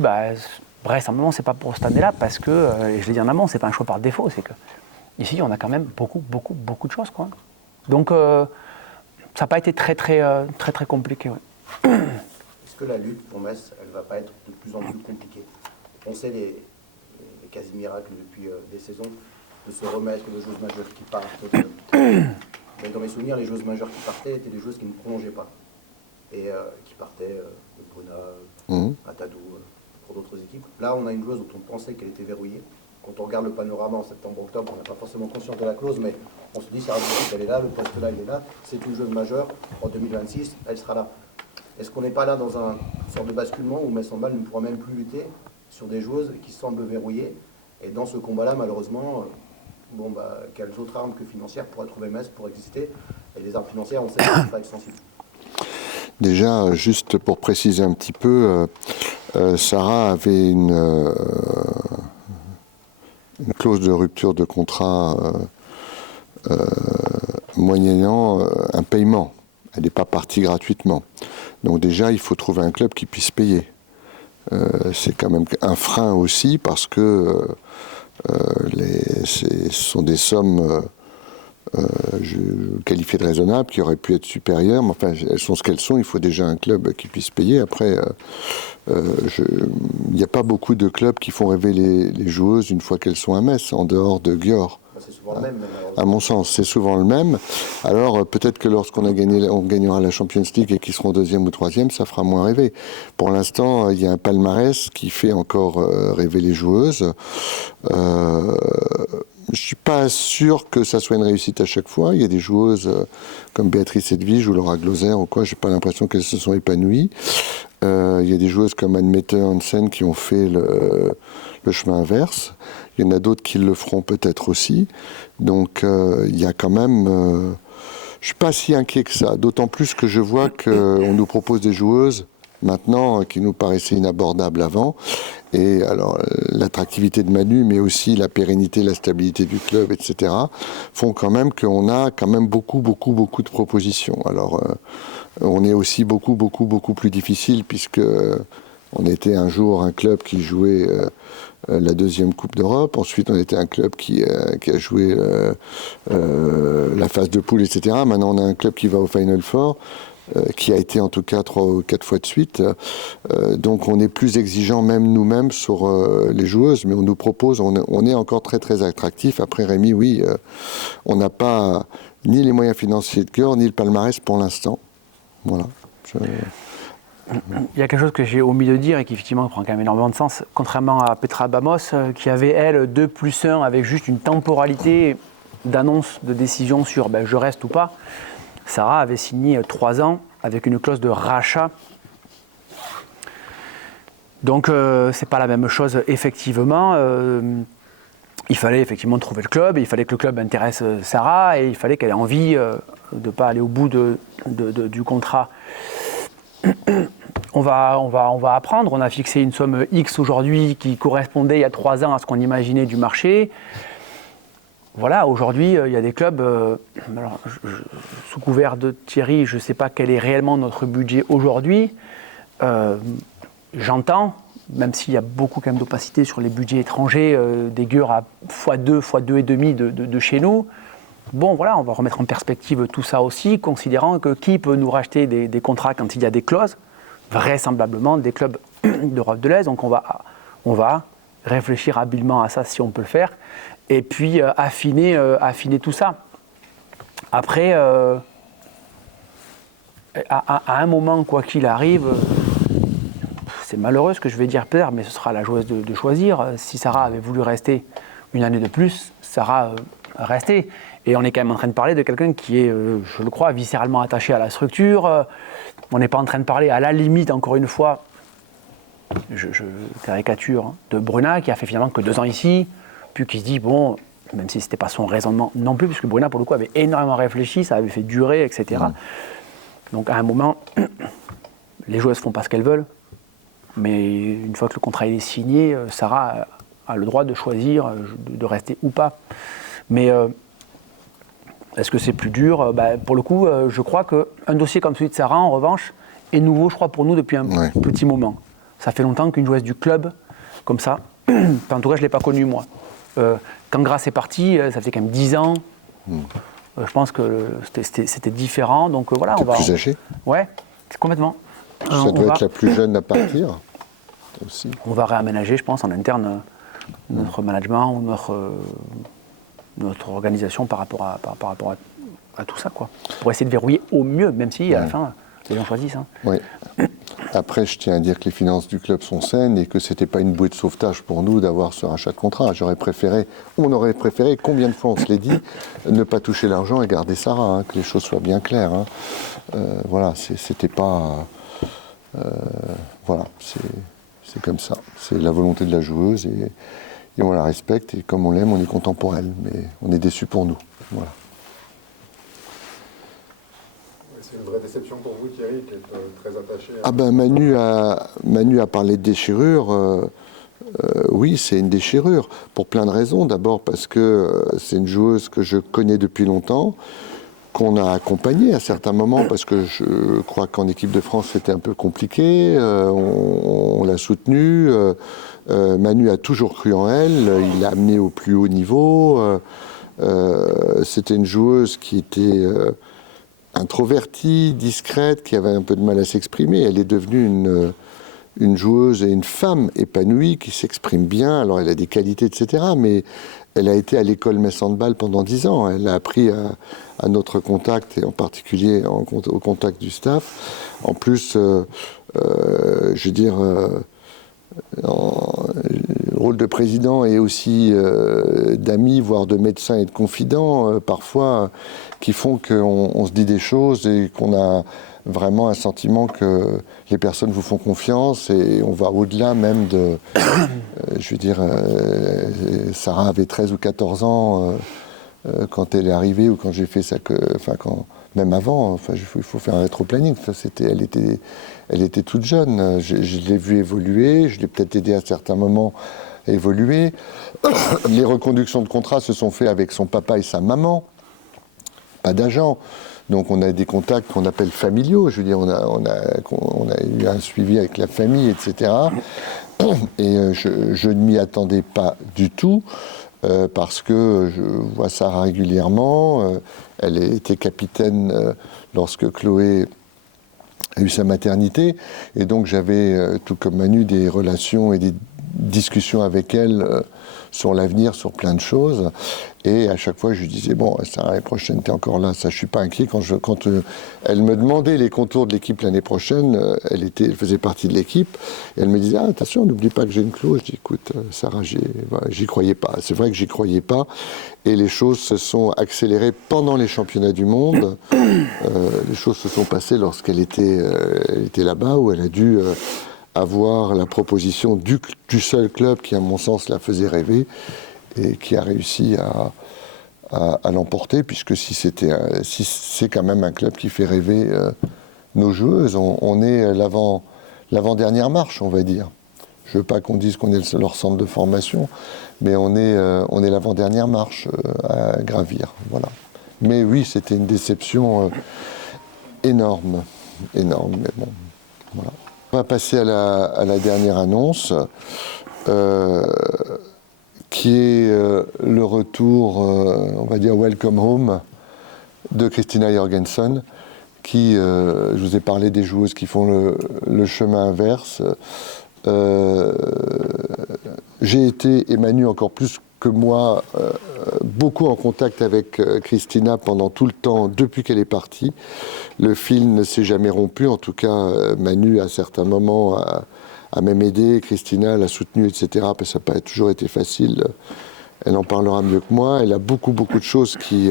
vraisemblablement c'est pas pour cette année-là parce que, et je l'ai dit en amont, c'est pas un choix par défaut, c'est que ici on a quand même beaucoup de choses, quoi. Donc ça n'a pas été très compliqué. Ouais. Est-ce que la lutte pour Metz, elle ne va pas être de plus en plus compliquée ? On sait les quasi-miracles depuis des saisons de se remettre de joueuses majeures qui partent. Mais dans mes souvenirs, les joueuses majeures qui partaient étaient des joueuses qui ne prolongeaient pas. Et qui partaient de Bruna, à Tadou, pour d'autres équipes. Là, on a une joueuse dont on pensait qu'elle était verrouillée. Quand on regarde le panorama en septembre-octobre, on n'a pas forcément conscience de la clause, mais on se dit, Sarah Bousquet, elle est là, le poste là, il est là, c'est une joueuse majeure, en 2026, elle sera là. Est-ce qu'on n'est pas là dans une sorte de basculement où Metz Handball ne pourra même plus lutter sur des joueuses qui semblent verrouillées ? Et dans ce combat-là, malheureusement, quelles autres armes que financières pourraient trouver Metz pour exister ? Et les armes financières, on sait que c'est pas extensible. Déjà, juste pour préciser un petit peu, Sarah avait une clause de rupture de contrat moyennant un paiement. Elle n'est pas partie gratuitement. Donc déjà, il faut trouver un club qui puisse payer. C'est quand même un frein aussi parce que ce sont des sommes qualifiées de raisonnables qui auraient pu être supérieures, mais enfin, elles sont ce qu'elles sont. Il faut déjà un club qui puisse payer. Après, il n'y a pas beaucoup de clubs qui font rêver les joueuses une fois qu'elles sont à Metz, en dehors de Győr. C'est souvent le même. À mon sens, c'est souvent le même. Alors peut-être que lorsqu'on gagnera la Champions League et qu'ils seront 2e ou 3e, ça fera moins rêver. Pour l'instant, il y a un palmarès qui fait encore rêver les joueuses. Je ne suis pas sûr que ça soit une réussite à chaque fois. Il y a des joueuses comme Béatrice Edwige ou Laura Glauser ou quoi, je n'ai pas l'impression qu'elles se sont épanouies. Il y a des joueuses comme Anne-Mette Hansen qui ont fait le chemin inverse. Il y en a d'autres qui le feront peut-être aussi. Donc il y a quand même... je ne suis pas si inquiet que ça, d'autant plus que je vois qu'on nous propose des joueuses maintenant qui nous paraissaient inabordables avant. Et alors l'attractivité de Manu, mais aussi la pérennité, la stabilité du club, etc., font quand même qu'on a quand même beaucoup de propositions. Alors on est aussi beaucoup plus difficile puisque on était un jour un club qui jouait la deuxième Coupe d'Europe. Ensuite, on était un club qui a joué la phase de poule, etc. Maintenant, on a un club qui va au Final Four, qui a été en tout cas 3 ou 4 fois de suite. Donc, on est plus exigeant même nous-mêmes sur les joueuses, mais on nous propose, on est encore très attractif. Après, Rémi, oui, on n'a pas ni les moyens financiers de cœur, ni le palmarès pour l'instant. Voilà. Il y a quelque chose que j'ai omis de dire et qui effectivement prend quand même énormément de sens, contrairement à Petra Bamos, qui avait elle 2+1 avec juste une temporalité d'annonce de décision sur je reste ou pas. Sarah avait signé 3 ans avec une clause de rachat. Donc c'est pas la même chose effectivement. Il fallait effectivement trouver le club, il fallait que le club intéresse Sarah et il fallait qu'elle ait envie de ne pas aller au bout du contrat. On va apprendre. On a fixé une somme X aujourd'hui qui correspondait il y a 3 ans à ce qu'on imaginait du marché. Voilà, aujourd'hui, il y a des clubs, alors, sous couvert de Thierry, je ne sais pas quel est réellement notre budget aujourd'hui. J'entends, même s'il y a beaucoup quand même d'opacité sur les budgets étrangers, des gueurs à x2, x2,5 de chez nous. Bon, voilà, on va remettre en perspective tout ça aussi, considérant que qui peut nous racheter des contrats quand il y a des clauses, vraisemblablement des clubs d'Europe de l'Est. Donc on va réfléchir habilement à ça si on peut le faire, et puis affiner tout ça. Après, à un moment, quoi qu'il arrive, c'est malheureux ce que je vais dire Pierre, mais ce sera à la joueuse de choisir. Si Sarah avait voulu rester une année de plus, Sarah restait. Et on est quand même en train de parler de quelqu'un qui est, je le crois, viscéralement attaché à la structure. On n'est pas en train de parler, à la limite, encore une fois, je caricature, de Bruna, qui a fait finalement que 2 ans ici, puis qui se dit, bon, même si ce n'était pas son raisonnement non plus, puisque Bruna, pour le coup, avait énormément réfléchi, ça avait fait durer, etc. Donc, à un moment, les joueuses ne font pas ce qu'elles veulent, mais une fois que le contrat est signé, Sarah a le droit de choisir de rester ou pas. Mais est-ce que c'est plus dur ? Pour le coup, je crois qu'un dossier comme celui de Sarah, en revanche, est nouveau, je crois, pour nous depuis un petit moment. Ça fait longtemps qu'une joueuse du club, comme ça, en tout cas, je ne l'ai pas connue, moi. Quand Grasse est partie, ça fait quand même 10 ans. Je pense que c'était différent. Donc voilà, on va... plus âgée ? Ouais, complètement. Ça doit être la plus jeune à partir aussi. On va réaménager, je pense, en interne notre management ou notre organisation par rapport à tout ça, quoi. Pour essayer de verrouiller au mieux, même si à la fin, les gens choisissent. Oui. Après, je tiens à dire que les finances du club sont saines et que ce n'était pas une bouée de sauvetage pour nous d'avoir ce rachat de contrat. On aurait préféré, combien de fois on se l'est dit, ne pas toucher l'argent et garder Sarah, que les choses soient bien claires. Voilà, c'était pas... voilà, c'est comme ça. C'est la volonté de la joueuse et on la respecte. Et comme on l'aime, on est content pour elle. Mais on est déçus pour nous. Voilà. C'est une vraie déception pour vous, Thierry, qui est très attaché à... Ah ben Manu a parlé de déchirure. Oui, c'est une déchirure, pour plein de raisons. D'abord parce que c'est une joueuse que je connais depuis longtemps, qu'on a accompagnée à certains moments, parce que je crois qu'en équipe de France, c'était un peu compliqué. On l'a soutenue. Manu a toujours cru en elle. Il l'a amenée au plus haut niveau. C'était une joueuse qui était... introvertie, discrète, qui avait un peu de mal à s'exprimer. Elle est devenue une joueuse et une femme épanouie qui s'exprime bien. Alors elle a des qualités, etc. Mais elle a été à l'école Metz Handball pendant 10 ans. Elle a appris à notre contact, et en particulier au contact du staff. En plus, je veux dire, rôle de président et aussi d'amis, voire de médecin et de confident, parfois, qui font qu'on se dit des choses et qu'on a vraiment un sentiment que les personnes vous font confiance et on va au-delà même de... je veux dire, Sarah avait 13 ou 14 ans quand elle est arrivée ou quand j'ai fait ça, même avant, enfin, il faut faire un rétro-planning. Elle était toute jeune. Je l'ai vue évoluer, je l'ai peut-être aidé à certains moments à évoluer. Les reconductions de contrat se sont faites avec son papa et sa maman, pas d'agent. Donc on a des contacts qu'on appelle familiaux. Je veux dire, on a eu un suivi avec la famille, etc. Et je ne m'y attendais pas du tout. Parce que je vois Sarah régulièrement. Elle était capitaine lorsque Chloé a eu sa maternité. Et donc j'avais, tout comme Manu, des relations et des discussions avec elle sur l'avenir, sur plein de choses. Et à chaque fois, je lui disais, bon, Sarah, l'année prochaine, t'es encore là, ça, je suis pas inquiet. Quand elle me demandait les contours de l'équipe l'année prochaine, elle faisait partie de l'équipe. Et elle me disait, ah, attention, n'oublie pas que j'ai une clause. Je dis, écoute, Sarah, j'y croyais pas. C'est vrai que j'y croyais pas. Et les choses se sont accélérées pendant les championnats du monde. Les choses se sont passées lorsqu'elle était là-bas, où elle a dû avoir la proposition du seul club qui, à mon sens, la faisait rêver et qui a réussi à l'emporter, puisque si c'est quand même un club qui fait rêver nos joueuses, on est l'avant-dernière marche, on va dire. Je ne veux pas qu'on dise qu'on est leur centre de formation, mais on est l'avant-dernière marche à gravir. Voilà. Mais oui, c'était une déception énorme, mais bon, voilà. On va passer à la dernière annonce, qui est le retour, on va dire welcome home, de Kristina Jorgensen, qui, je vous ai parlé des joueuses qui font le chemin inverse. J'ai été, et Manu encore plus que moi, beaucoup en contact avec Kristina pendant tout le temps, depuis qu'elle est partie. Le fil ne s'est jamais rompu, en tout cas Manu à certains moments a même aidé, Kristina l'a soutenue, etc. Parce que ça n'a pas toujours été facile. Elle en parlera mieux que moi. Elle a beaucoup de choses qui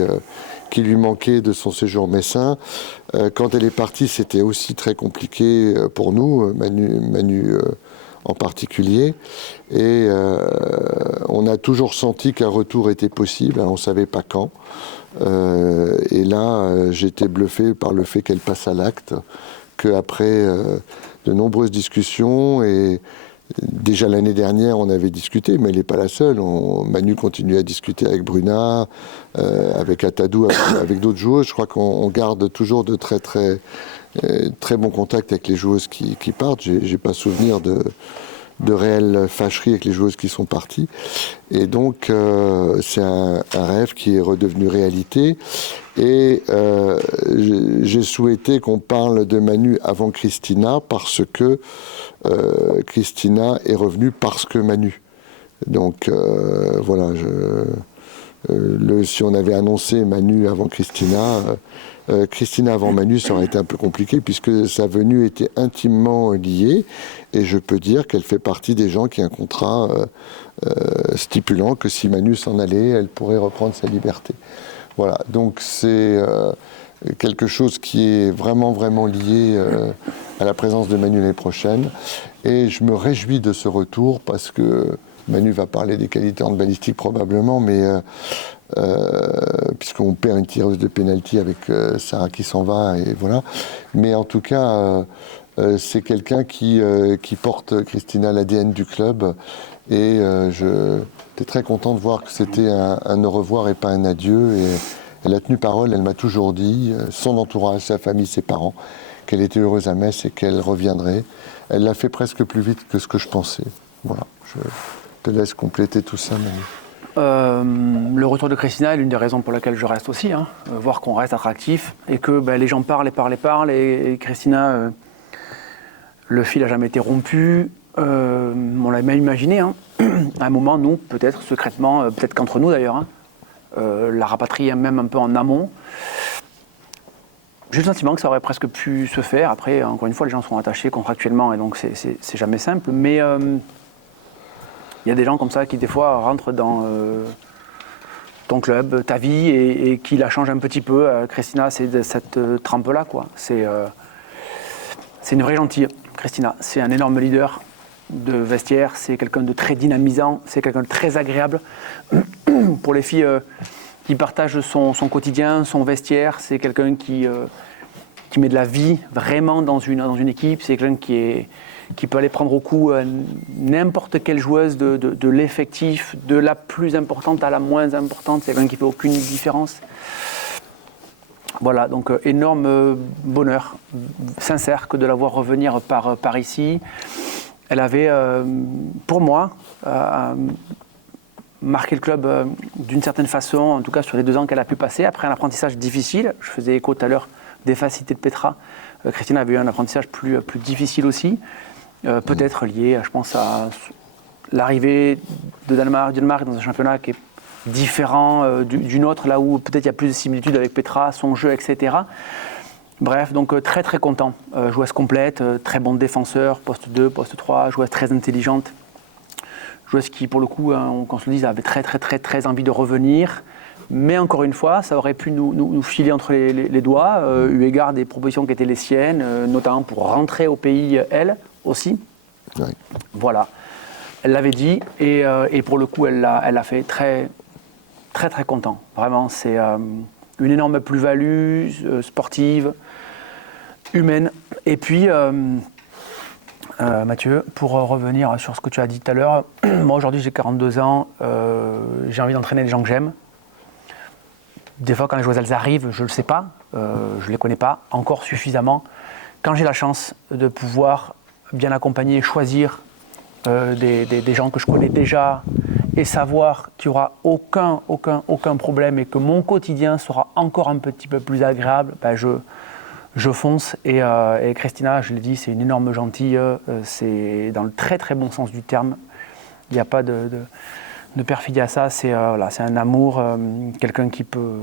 lui manquaient de son séjour messin. Quand elle est partie, c'était aussi très compliqué pour nous, Manu en particulier. Et on a toujours senti qu'un retour était possible. On ne savait pas quand. Et là, j'étais bluffé par le fait qu'elle passe à l'acte, qu'après de nombreuses discussions, et déjà l'année dernière, on avait discuté, mais elle n'est pas la seule. Manu continue à discuter avec Bruna, avec Atadou, avec d'autres joueuses. Je crois qu'on garde toujours de très bons contacts avec les joueuses qui partent. J'ai pas souvenir de réelles fâcheries avec les joueuses qui sont parties. Et donc, c'est un rêve qui est redevenu réalité. Et j'ai souhaité qu'on parle de Manu avant Kristina, parce que Kristina est revenue parce que Manu. Donc, voilà, si on avait annoncé Manu avant Kristina, Kristina avant Manu, ça aurait été un peu compliqué, puisque sa venue était intimement liée, et je peux dire qu'elle fait partie des gens qui ont un contrat stipulant que si Manu s'en allait, elle pourrait reprendre sa liberté. Voilà, donc c'est quelque chose qui est vraiment lié à la présence de Manu l'année prochaine, et je me réjouis de ce retour, parce que Manu va parler des qualités en balistique probablement, mais puisqu'on perd une tireuse de pénalty avec Sarah qui s'en va, et voilà. Mais en tout cas, c'est quelqu'un qui porte, Kristina, l'ADN du club, et j'étais très content de voir que c'était un au revoir et pas un adieu, et elle a tenu parole. Elle m'a toujours dit, son entourage, sa famille, ses parents, qu'elle était heureuse à Metz et qu'elle reviendrait. Elle l'a fait presque plus vite que ce que je pensais. Voilà, je te laisse compléter tout ça, Manu. Le retour de Kristina est l'une des raisons pour lesquelles je reste aussi, voir qu'on reste attractif et que les gens parlent et Kristina, le fil n'a jamais été rompu. On l'a même imaginé, à un moment, nous, peut-être secrètement, peut-être qu'entre nous d'ailleurs, la rapatrier même un peu en amont. J'ai le sentiment que ça aurait presque pu se faire. Après, encore une fois, les gens sont attachés contractuellement et donc c'est jamais simple. Mais Il y a des gens comme ça qui, des fois, rentrent dans ton club, ta vie, et qui la changent un petit peu. Christina, c'est de cette trempe-là, quoi. C'est une vraie gentille, Christina. C'est un énorme leader de vestiaire. C'est quelqu'un de très dynamisant. C'est quelqu'un de très agréable. Pour les filles qui partagent son quotidien, son vestiaire, c'est quelqu'un qui met de la vie vraiment dans une équipe. C'est quelqu'un qui peut aller prendre au coup n'importe quelle joueuse de l'effectif, de la plus importante à la moins importante. C'est quelqu'un qui ne fait aucune différence. Voilà, donc énorme bonheur, sincère, que de la voir revenir par ici. Elle avait, pour moi, marqué le club d'une certaine façon, en tout cas sur les 2 ans qu'elle a pu passer, après un apprentissage difficile. Je faisais écho tout à l'heure des facilités de Petra. Christina avait eu un apprentissage plus difficile aussi, peut-être lié, je pense, à l'arrivée de Danemark dans un championnat qui est différent d'une autre, là où peut-être il y a plus de similitudes avec Petra, son jeu, etc. Bref, donc très très content. Joueuse complète, très bon défenseur, poste 2, poste 3, joueuse très intelligente. Joueuse qui, pour le coup, qu'on se le dise, avait très envie de revenir. Mais encore une fois, ça aurait pu nous filer entre les doigts, eu égard des propositions qui étaient les siennes, notamment pour rentrer au pays, elle aussi. Oui. Voilà. Elle l'avait dit, et pour le coup, elle l'a fait très content. Vraiment, c'est une énorme plus-value sportive, humaine. Et puis, Mathieu, pour revenir sur ce que tu as dit tout à l'heure, moi aujourd'hui j'ai 42 ans, j'ai envie d'entraîner les gens que j'aime. Des fois quand les joueuses elles arrivent, je ne le sais pas, je ne les connais pas encore suffisamment. Quand j'ai la chance de pouvoir bien accompagner, choisir des gens que je connais déjà et savoir qu'il n'y aura aucun problème et que mon quotidien sera encore un petit peu plus agréable, ben je fonce. Et Christina, je l'ai dit, c'est une énorme gentille, c'est dans le très bon sens du terme. Il n'y a pas de perfidie à ça, c'est un amour, quelqu'un qui peut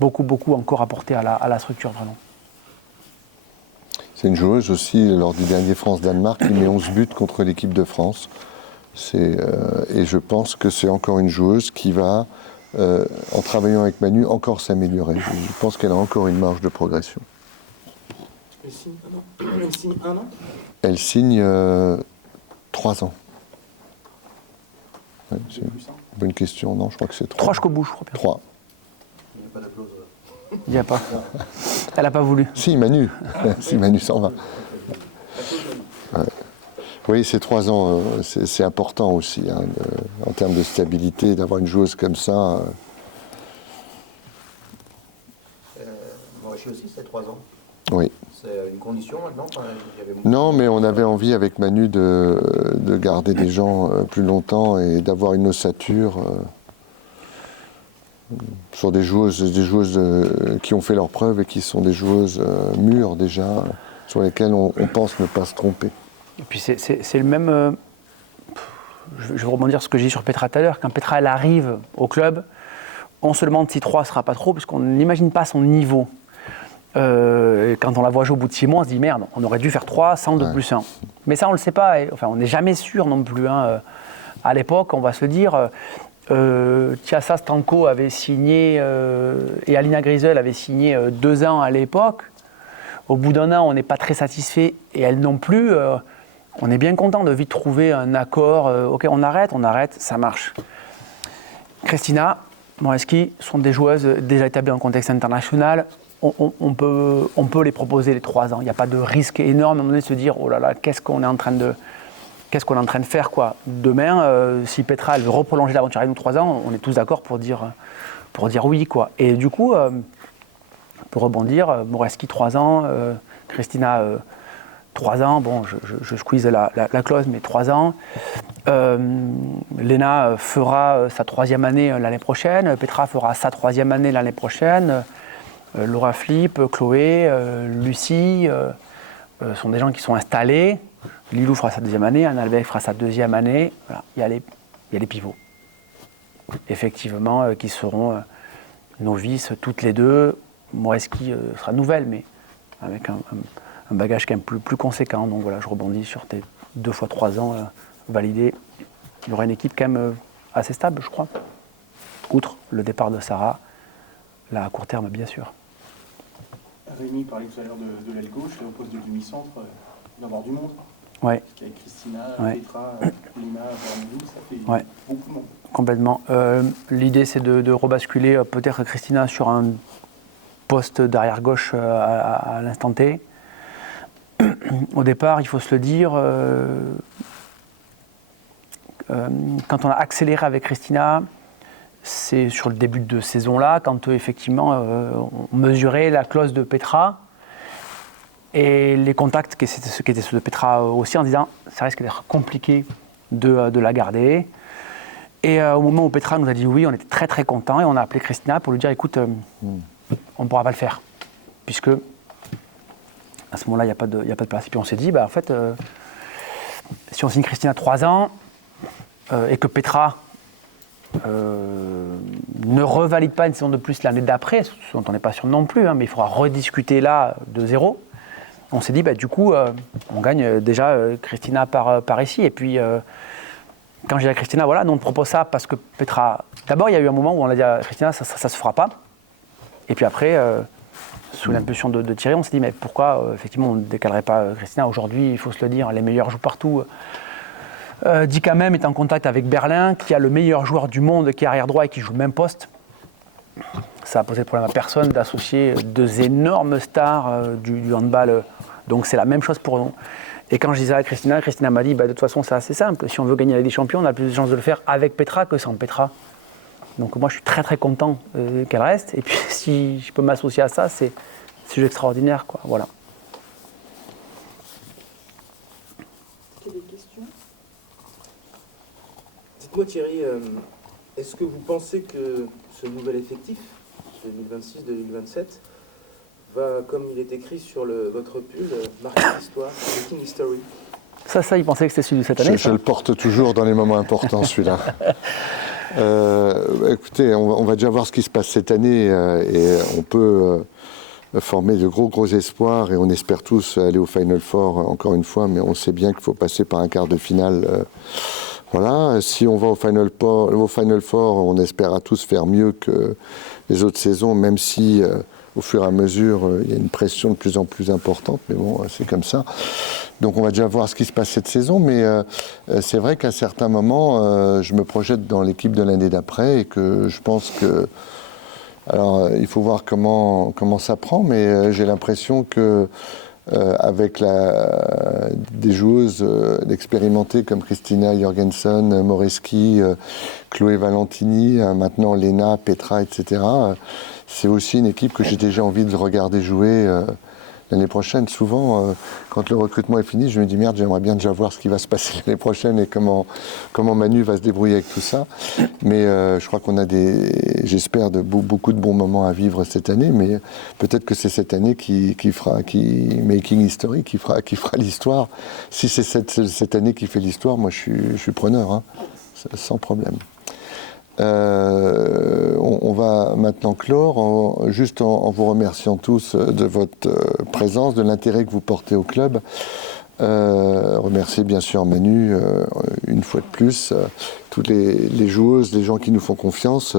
beaucoup encore apporter à la structure, vraiment. C'est une joueuse aussi, lors du dernier France-Danemark, qui met 11 buts contre l'équipe de France. Et je pense que c'est encore une joueuse qui va, en travaillant avec Manu, encore s'améliorer. Je pense qu'elle a encore une marge de progression. Elle signe un an. Elle signe 3 ans. Ouais, c'est une bonne question. Non, je crois que c'est 3. 3 jusqu'au bout, je crois bien. 3. Il n'y a pas d'applause. Il n'y a pas. Elle n'a pas voulu. Si, Manu. Si, Manu s'en va. Ouais. Oui, c'est 3 ans. C'est important aussi, hein, en termes de stabilité, d'avoir une joueuse comme ça. Morachi aussi, c'est 3 ans. Oui. C'est une condition maintenant. Non, mais on avait envie avec Manu de garder des gens plus longtemps et d'avoir une ossature sur des joueuses qui ont fait leurs preuves et qui sont des joueuses mûres déjà, sur lesquelles on pense ne pas se tromper. Et puis c'est le même... je vais rebondir sur ce que j'ai dit sur Petra tout à l'heure. Quand Petra elle arrive au club, on se demande si 3 ne sera pas trop, puisqu'on n'imagine pas son niveau. Et quand on la voit jouer au bout de 6 mois, on se dit merde, on aurait dû faire 3 sans 2 plus 1. Mais ça, on ne le sait pas. Enfin, on n'est jamais sûr non plus. Hein. À l'époque, on va se dire, Tiassa Stanko avait signé et Alina Grisel avait signé 2 ans à l'époque. Au bout d'1 an, on n'est pas très satisfait et elles non plus. On est bien content de vite trouver un accord. Ok, on arrête, ça marche. Christina, Moreski sont des joueuses déjà établies en contexte international. On peut les proposer les 3 ans. Il n'y a pas de risque énorme à un moment donné de se dire oh là là, qu'est-ce qu'on est en train de faire quoi. Demain, si Petra elle veut reprolonger l'aventure avec nous 3 ans, on est tous d'accord pour dire oui quoi. Et du coup, pour rebondir, Moreski 3 ans, Christina 3 ans. Bon, je squeeze la clause, mais 3 ans. Léna fera sa 3e année l'année prochaine. Petra fera sa 3e année l'année prochaine. Laura Flip, Chloé, Lucie sont des gens qui sont installés. Lilou fera sa 2e année, Anna Albeck fera sa 2e année. Voilà, il y a les pivots, effectivement, qui seront novices toutes les deux. Moreski sera nouvelle, mais avec un bagage quand même plus conséquent. Donc voilà, je rebondis sur tes 2 fois 3 ans validés il y aura une équipe quand même assez stable, je crois. Outre le départ de Sarah, là à court terme, bien sûr. Rémi parlait tout à l'heure de l'aile gauche, au poste de demi-centre, d'avoir du monde. Ouais. Parce qu'avec Christina, Ouais. Petra, Lina, Vermouille, ça fait Ouais. beaucoup de monde. Complètement. L'idée, c'est de rebasculer peut-être Christina sur un poste d'arrière gauche à l'instant T. Au départ, il faut se le dire, quand on a accéléré avec Christina, c'est sur le début de saison là, quand effectivement on mesurait la clause de Petra et les contacts, qui étaient ceux de Petra aussi, en disant ça risque d'être compliqué de la garder. Et au moment où Petra nous a dit oui, on était très très contents et on a appelé Christina pour lui dire écoute, on ne pourra pas le faire, puisque à ce moment-là, il n'y a pas de place. Et puis on s'est dit, en fait, si on signe Christina 3 ans et que Petra ne revalide pas une saison de plus l'année d'après, ce dont on n'est pas sûr non plus, mais il faudra rediscuter là de zéro. On s'est dit, du coup, on gagne déjà Christina par ici. Et puis, quand j'ai dit à Christina, voilà, nous on te propose ça parce que Petra. D'abord, il y a eu un moment où on a dit à Christina, ça ne se fera pas. Et puis après, sous l'impulsion de Thierry, on s'est dit, mais pourquoi, effectivement, on ne décalerait pas Christina. Aujourd'hui, il faut se le dire, les meilleurs jouent partout. Dika même est en contact avec Berlin, qui a le meilleur joueur du monde, qui est arrière droit et qui joue le même poste. Ça a posé le problème à personne d'associer deux énormes stars du handball. Donc c'est la même chose pour nous. Et quand je disais à Christina m'a dit, de toute façon, c'est assez simple. Si on veut gagner la Ligue des Champions, on a plus de chances de le faire avec Petra que sans Petra. Donc moi, je suis très très content qu'elle reste. Et puis si je peux m'associer à ça, c'est juste extraordinaire, quoi. Voilà. Est-ce qu'il y a des questions ? Dites-moi Thierry, est-ce que vous pensez que ce nouvel effectif, 2026-2027, va, comme il est écrit sur votre pull, marquer l'histoire, making history ? Ça, il pensait que c'était celui de cette année. Je le porte toujours dans les moments importants, celui-là. Écoutez, on va déjà voir ce qui se passe cette année et on peut former de gros espoirs et on espère tous aller au Final Four encore une fois, mais on sait bien qu'il faut passer par un quart de finale. Voilà, si on va au Final Four, on espère à tous faire mieux que les autres saisons, même si au fur et à mesure, il y a une pression de plus en plus importante, mais bon, c'est comme ça. Donc on va déjà voir ce qui se passe cette saison, mais c'est vrai qu'à certains moments, je me projette dans l'équipe de l'année d'après et que je pense que... Alors, il faut voir comment ça prend, mais j'ai l'impression que avec des joueuses expérimentées comme Christina Jorgensen, Moreski, Chloé Valentini, maintenant Lena, Petra, etc., c'est aussi une équipe que j'ai déjà envie de regarder jouer l'année prochaine. Souvent, quand le recrutement est fini, je me dis merde, j'aimerais bien déjà voir ce qui va se passer l'année prochaine et comment Manu va se débrouiller avec tout ça. Mais je crois qu'on a j'espère, beaucoup de bons moments à vivre cette année, mais peut-être que c'est cette année qui fera making history, qui fera l'histoire. Si c'est cette année qui fait l'histoire, moi je suis preneur, sans problème. On va maintenant clore, juste en vous remerciant tous de votre présence, de l'intérêt que vous portez au club. Remercier bien sûr Manu, une fois de plus, toutes les joueuses, les gens qui nous font confiance,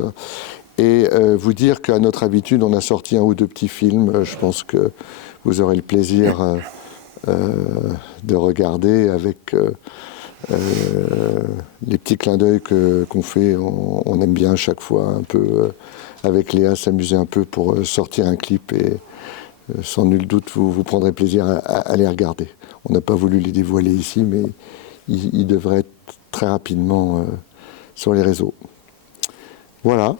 et vous dire qu'à notre habitude, on a sorti 1 ou 2 petits films. Je pense que vous aurez le plaisir de regarder avec... les petits clins d'œil qu'on fait, on aime bien à chaque fois un peu avec Léa s'amuser un peu pour sortir un clip et sans nul doute vous prendrez plaisir à les regarder. On n'a pas voulu les dévoiler ici, mais ils devraient être très rapidement sur les réseaux. Voilà,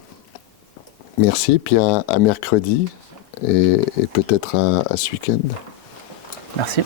merci, puis à mercredi et peut-être à ce week-end. Merci.